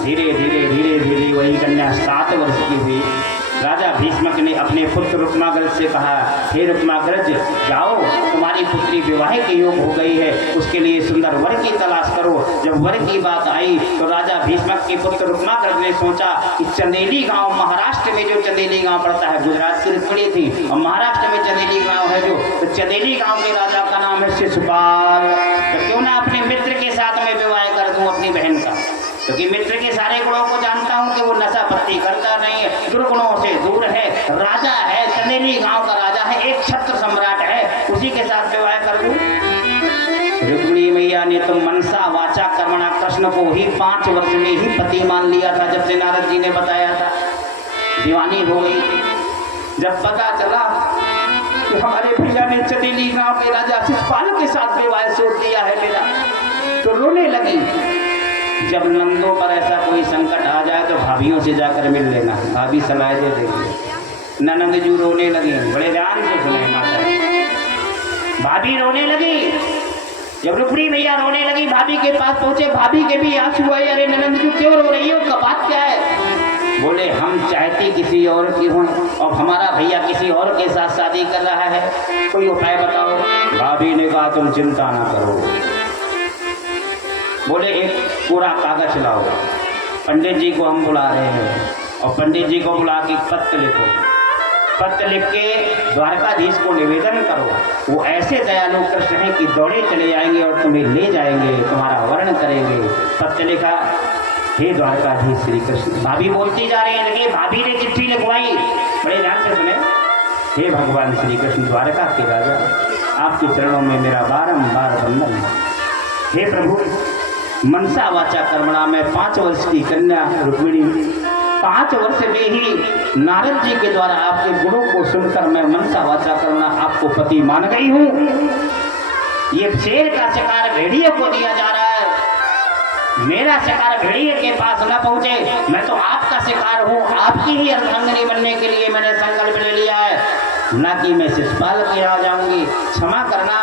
धीरे धीरे धीरे धीरे वही कन्या 7 वर्ष की हुई। राजा भीष्मक ने अपने पुत्र रुक्माग्रज से कहा, हे रुक्माग्रज जाओ, तुम्हारी पुत्री विवाह के योग हो गई है, उसके लिए सुंदर वर की तलाश करो। जब वर की बात आई तो राजा भीष्मक के पुत्र रुक्माग्रज ने सोचा कि चंदेली गांव, महाराष्ट्र में जो चंदेली गांव पड़ता है, गुजरात की रुक्मिणी थी और महाराष्ट्र में चंदेली गांव है जो, तो चंदेली गांव के राजा का नाम है शिशुपाल। तो क्यों ना अपने मित्र के साथ में विवाह कर दूं अपनी बहन का, क्योंकि मित्र के सारे गुणों को जानता हूं कि वो नशा पत्ती करता नहीं है, दुर्गुणों से दूर है, राजा है, चंदेली गांव का राजा है, एक छत्र सम्राट है, उसी के साथ विवाह कर दूं। रुक्मिणी मैया ने तो मनसा वाचा कर्मणा कृष्ण को ही 5 वर्ष में ही पति मान लिया था, जब से नारद जी ने बताया था। दीवानी हो गई। जब पता चला कि हमारे भैया ने चंदेली गांव के राजा शिशुपाल के साथ विवाह सोच दिया है मेरा, तो रोने लगी। जब नंदों पर ऐसा कोई संकट आ जाए तो भाभियों से जाकर मिल लेना, भाभी सलाह दे देंगे। ननद जू रोने लगी, बड़े ध्यान से सुने माता। भाभी रोने लगी। जब रुक्मिणी मैया रोने लगी, भाभी के पास पहुंचे, भाभी के भी आंसू आए। अरे ननद जू क्यों रो रही हो, बात क्या है? बोले हम चाहती किसी और की हूँ और हमारा भैया किसी और के साथ शादी कर रहा है, कोई उपाय बताओ। भाभी ने कहा तुम चिंता ना करो। बोले एक पूरा कागज लाओ, पंडित जी को हम बुला रहे हैं और पंडित जी को बुला के पत्र लिखो। पत्र लिख के द्वारकाधीश को निवेदन करो। वो ऐसे दयालु कृष्ण हैं कि दौड़े चले जाएंगे और तुम्हें ले जाएंगे, तुम्हारा वर्ण करेंगे। पत्र लिखा, हे द्वारकाधीश श्री कृष्ण। भाभी बोलती जा रही है, देखिए भाभी ने चिट्ठी लिखवाई, बड़े ध्यान से सुने। हे भगवान श्री कृष्ण द्वारका के राजा, आपके चरणों में मेरा बारंबार वंदन है। हे प्रभु, मनसा वाचा कर्मणा में 5 वर्ष की कन्या रुक्मिणी 5 वर्ष में ही नारद जी के द्वारा आपके गुणों को सुनकर मैं मनसा वाचा करना आपको पति मान गई हूँ। ये शेर का शिकार भेड़िए को दिया जा रहा है, मेरा शिकार भेड़िए के पास न पहुंचे। मैं तो आपका शिकार हूँ, आपकी ही अर्धांगिनी बनने के लिए मैंने संकल्प ले लिया है, न कि मैं शिशुपाल के यहाँ जाऊंगी। क्षमा करना,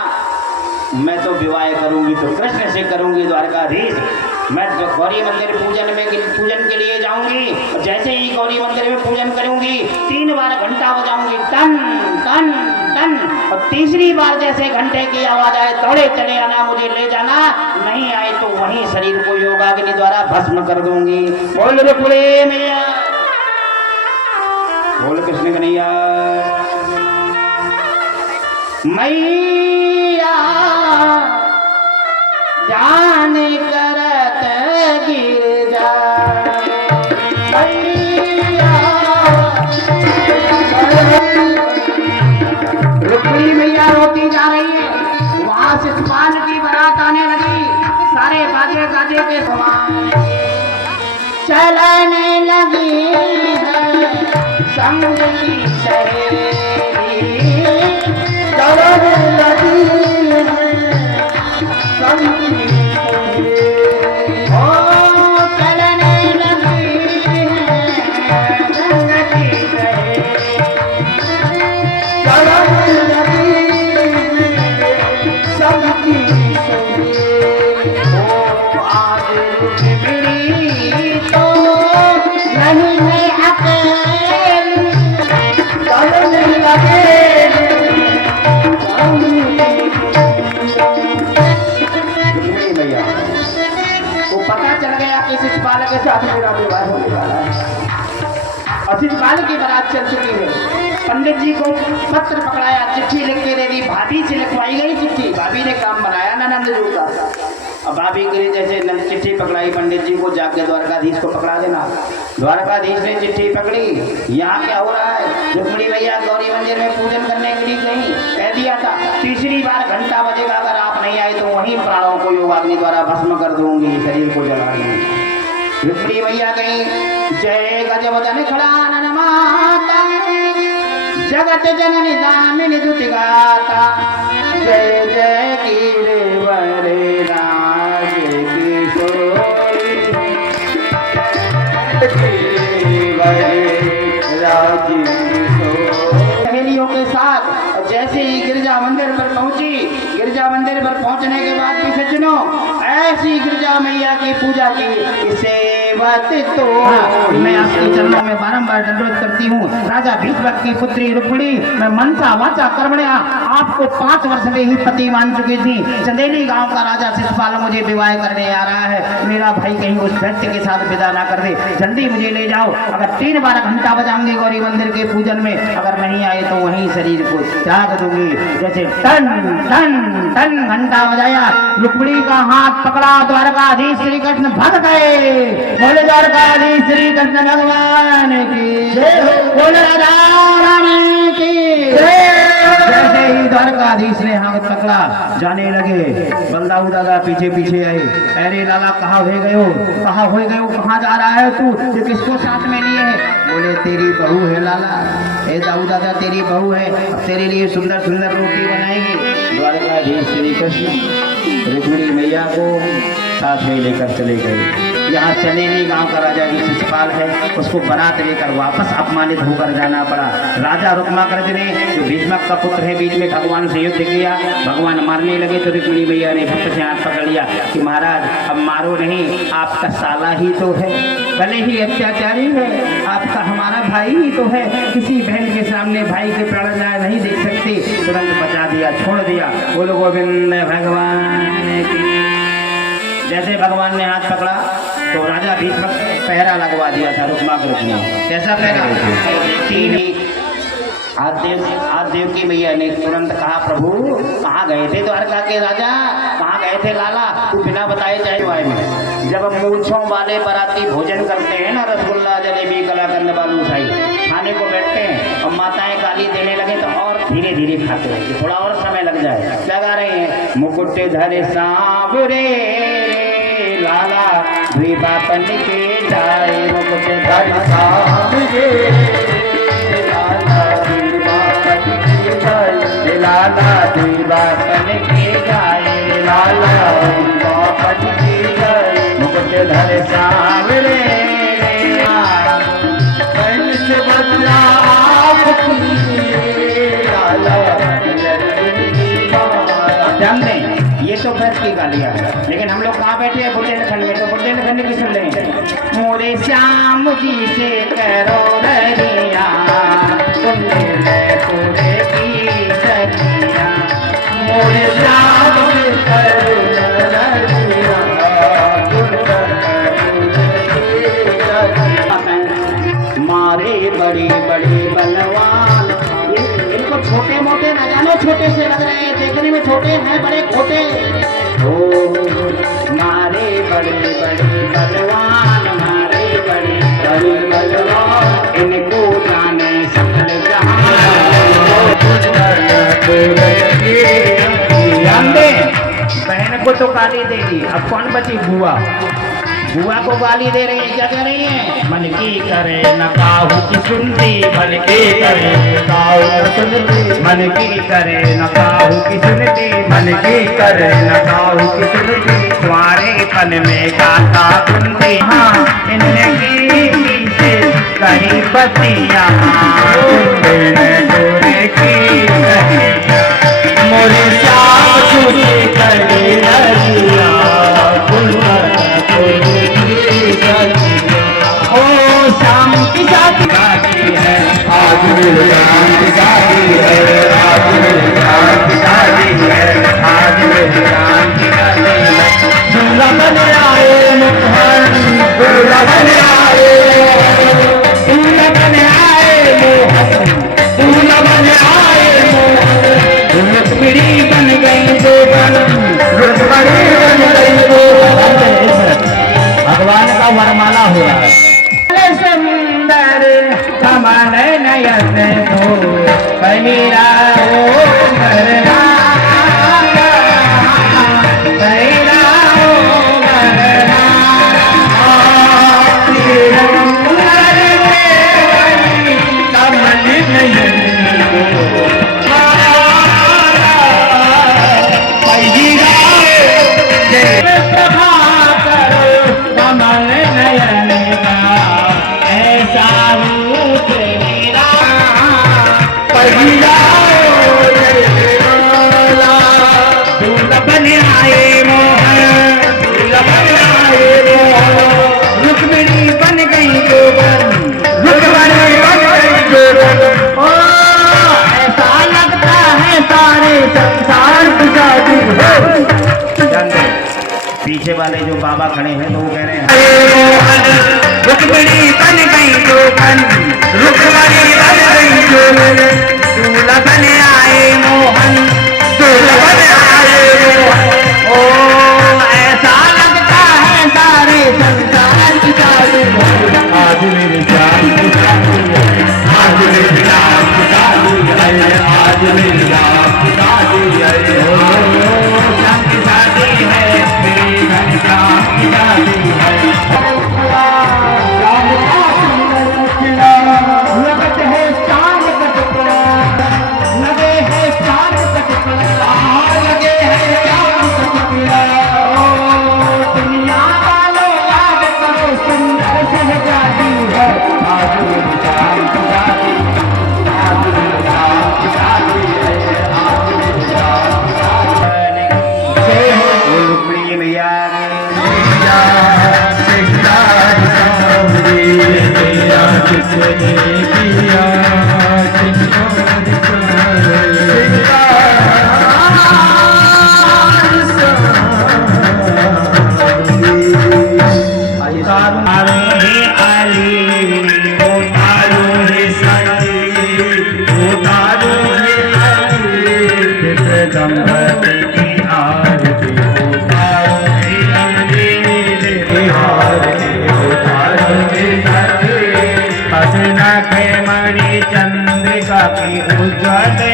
मैं तो विवाह करूंगी तो कृष्ण से करूंगी द्वारकाधीश। मैं तो गौरी मंदिर पूजन के लिए जाऊंगी, जैसे ही गौरी मंदिर में पूजन करूंगी 3 बार घंटा बजाऊंगी, टन टन टन, और तीसरी बार जैसे घंटे की आवाज आए दौड़े चले आना, मुझे ले जाना, नहीं आए तो वहीं शरीर को योगाग्नि द्वारा भस्म कर दूंगी। बोल रे पुरे मैया, बोल कृष्ण कन्हैया मैया। जाने करत गिर जाए रुक्मिणी मैया रोती जा रही है। वहां से शिशुपाल की बारात आने लगी, सारे बाजे गाजे के समान चलने लगी है संग की सहेली, चलने लगी है संग की शिशुपाल के साथ मेरा विवाह होने वाला है और शिशुपाल की बारात चल चुकी है। पंडित जी को पत्र पकड़ाया, चिट्ठी लिख के दे दी, भाभी से लिखवाई गई चिट्ठी। भाभी ने काम बनाया ना नंद जी का। अब भाभी के लिए जैसे चिट्ठी पकड़ाई पंडित जी को, जाके द्वारकाधीश को पकड़ा देना। द्वारकाधीश ने चिट्ठी पकड़ी, यहाँ क्या हो रहा है? रुक्मिणी मैया गौरी मंदिर में पूजन करने के लिए गई, कह दिया था 3री बार घंटा बजेगा, अगर आप नहीं आए तो वहीं प्राणों को योगाग्नि द्वारा भस्म कर दूंगी, शरीर को जला दूंगी। रुक्मिणी मैया गई, जय गजवदन खड़ानन माता, जगत जननी दामिनी दुति गाता, जय जय गिरिवरे राज किशोरी, राज किशोरी। सहेलियों के साथ जैसे ही गिरजा मंदिर पर पहुंची, गिरजा मंदिर पर पहुंचने के बाद पीछे सुनो, ऐसी गिरजा मैया की पूजा की सेवत तो मैं आपके चरणों में बारंबार दंडवत करती हूँ। राजा भीष्मक की पुत्री रुक्मिणी, मैं मनसा वाचा कर्मण्या आपको 5 वर्ष में ही पति मान चुकी थी। चंदेली गांव का राजा शिशुपाल मुझे विवाह करने आ रहा है, मेरा भाई कहीं उस व्यक्ति के साथ विदा ना कर दे, जल्दी मुझे ले जाओ। अगर 3 बार घंटा बजाऊंगे गौरी मंदिर के पूजन में, अगर नहीं आए तो वहीं शरीर को त्याग दूंगी। जैसे टन टन टन घंटा बजाया, रुक्मिणी का हाथ पकड़ा, द्वारकाधीश श्री कृष्ण भाग गए। बोले द्वारकाधीश श्री कृष्ण भगवान की जय, बोले राधा रानी की जय। जैसे ही द्वारकाधीश ने हाथ पकड़ा, जाने लगे, बलदाऊ दादा पीछे पीछे आए। अरे लाला कहाँ हो गए हो, कहाँ हो गए हो, कहाँ जा रहा है तू, ये किसको साथ में लिए है? बोले तेरी बहू है लाला। ए दाऊ दादा तेरी बहू है, तेरे लिए सुंदर सुंदर रोटी बनाएंगे। द्वारकाधीश श्री कृष्ण रुक्मिणी मैया को साथ में लेकर चले गए। यहाँ चनेनी गांव का राजा जो शिशुपाल है उसको बारात लेकर वापस अपमानित होकर जाना पड़ा। राजा रुक्माग्रज ने जो भीष्मक का पुत्र है बीच में भगवान से युद्ध किया, भगवान मारने लगे तो रुक्मिणी मैया ने भक्त से हाथ पकड़ लिया कि महाराज अब मारो नहीं, आपका साला ही तो है, भले ही अत्याचारी है, आपका हमारा भाई ही तो है, किसी बहन के सामने भाई के प्राण नहीं देख सकते। तुरंत बचा दिया, छोड़ दिया। बोलो गोविंद भगवान की। जैसे भगवान ने हाथ पकड़ा तो राजा भीष्मक पहरा लगवा दिया था रुक्माग्रज ने। कैसा पहरा? आदिदेव की मैया ने तुरंत कहा प्रभु कहाँ गए थे द्वारका के राजा, कहाँ गए थे लाला, तू बिना बताए जाए में। जब मूंछों वाले बराती भोजन करते हैं ना, रसगुल्ला जलेबी कलाकंद बालूशाही खाने को बैठते हैं और माताएं गाली देने लगे तो और धीरे धीरे खाते हैं, थोड़ा और समय लग जाए। क्या गा रहे हैं? मुकुट धरे सांवरे लाला द्विबापन के जाए, मुकुट धरे सांवरे लाला द्विबापन के जाए, लाला द्विबापन के जाए, मुकुट धरे सांवरे से बदला ध्यान दें, ये तो भैंस की गालियाँ है, लेकिन हम लोग कहाँ बैठे हैं? बुंदेलखंड में। तो बुंदेलखंड की सुन लें। मोरे श्याम जी से करो ररिया, बुंदेलखंड की सखिया, मोरे श्याम से करो ररिया, मारे बड़े बड़े बलवान। इनको छोटे मोटे न जानो, छोटे से लग रहे हैं, देखने में छोटे हैं बड़े खोटे। ओ मारे बड़े बड़े बलवान, मारे बड़े बड़े बलवान, इनको जाने सकल जहां। बहन को तो गाली दे दी, अब कौन बची? बुआ। बुआ को गाली दे रही है, क्या कह रही है? मन की करे न काहू की सुनती, मन की करे काहू की सुनती, मन की करे न काहू की सुनती, मन की करे न काहू की सुनती, तुम्हारे पन में गाता बुंदी। हाँ इनकी से कहीं बतिया गोरे की मोरे श्याम सुनी करे ररिया, ओ शाम की शादी है, आज मेरे राम की शादी है, आज मेरे राम की शादी है, आज मेरे राम की शादी है। दूल्हा बन आए मोहन, दूल्हा बन आए, दूल्हा बन आए मोहन, दूल्हा बन आए मोहन, रुक्मिणी बन गई देवन, रुक्मिणी बन गई देवन। भगवान का वरमाला हो रहा है। सुंदर कमल नयन हो मेरा ओ करना, मेरा ओ करना, कमल नयन रुक्मिणी बन गई गोबर, रुक्मिणी बन गई गोबर। ओ ऐसा लगता है सारे संसार की शादी है। पीछे वाले जो बाबा खड़े हैं तो वो कह रहे हैं रुक्मिणी बन गई गोबर, रुक्मिणी बन गई गोबर, दूल्हा बन आए मोहन, दूल्हा बन आए मोहन। ओ ऐसा लगता है सारे संसार की शादी है। आज मेरे श्याम की शादी है, आज मेरे राम की शादी है, आज मेरे राम की शादी है। ओ श्याम की शादी है, मेरे घर श्याम की शादी है। लगत है शाम कटपड़ा, लगे है शाम कटपड़ा, लगे है शाम कटपड़ा।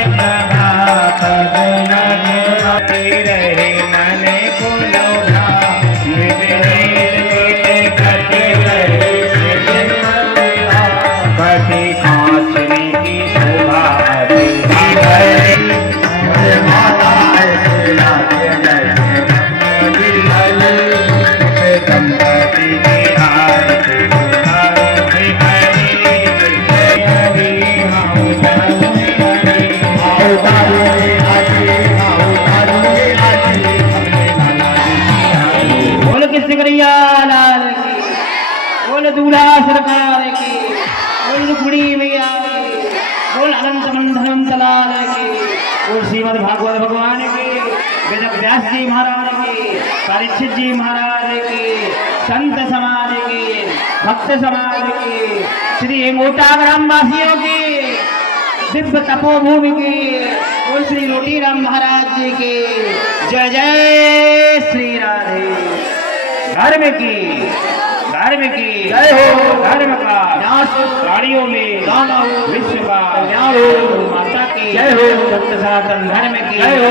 प्रभात आते रहे मन को लोढ़ा करते रहे बड़ी कांचने की शोभा दंपति की आरती बोल किसने करिया लाल की, बोल दूल्हा सरकार की, बोल रुक्मिणी मैया की, बोल अनंत मंधन लाल की, बोल श्रीमद भागवत भगवान की, वेद व्यास जी महाराज की, परीक्षित जी महाराज की, संत समाज की, भक्त समाज की, श्री मोटा ग्राम वासियों की, दिव्य तपोभूमि की, बोल श्री रोटीराम महाराज जी की जय जय श्री राधे। धर्म की जय हो, धर्म का प्राणियों में विश्व का माता की जय हो, सत्य सनातन धर्म की जय हो।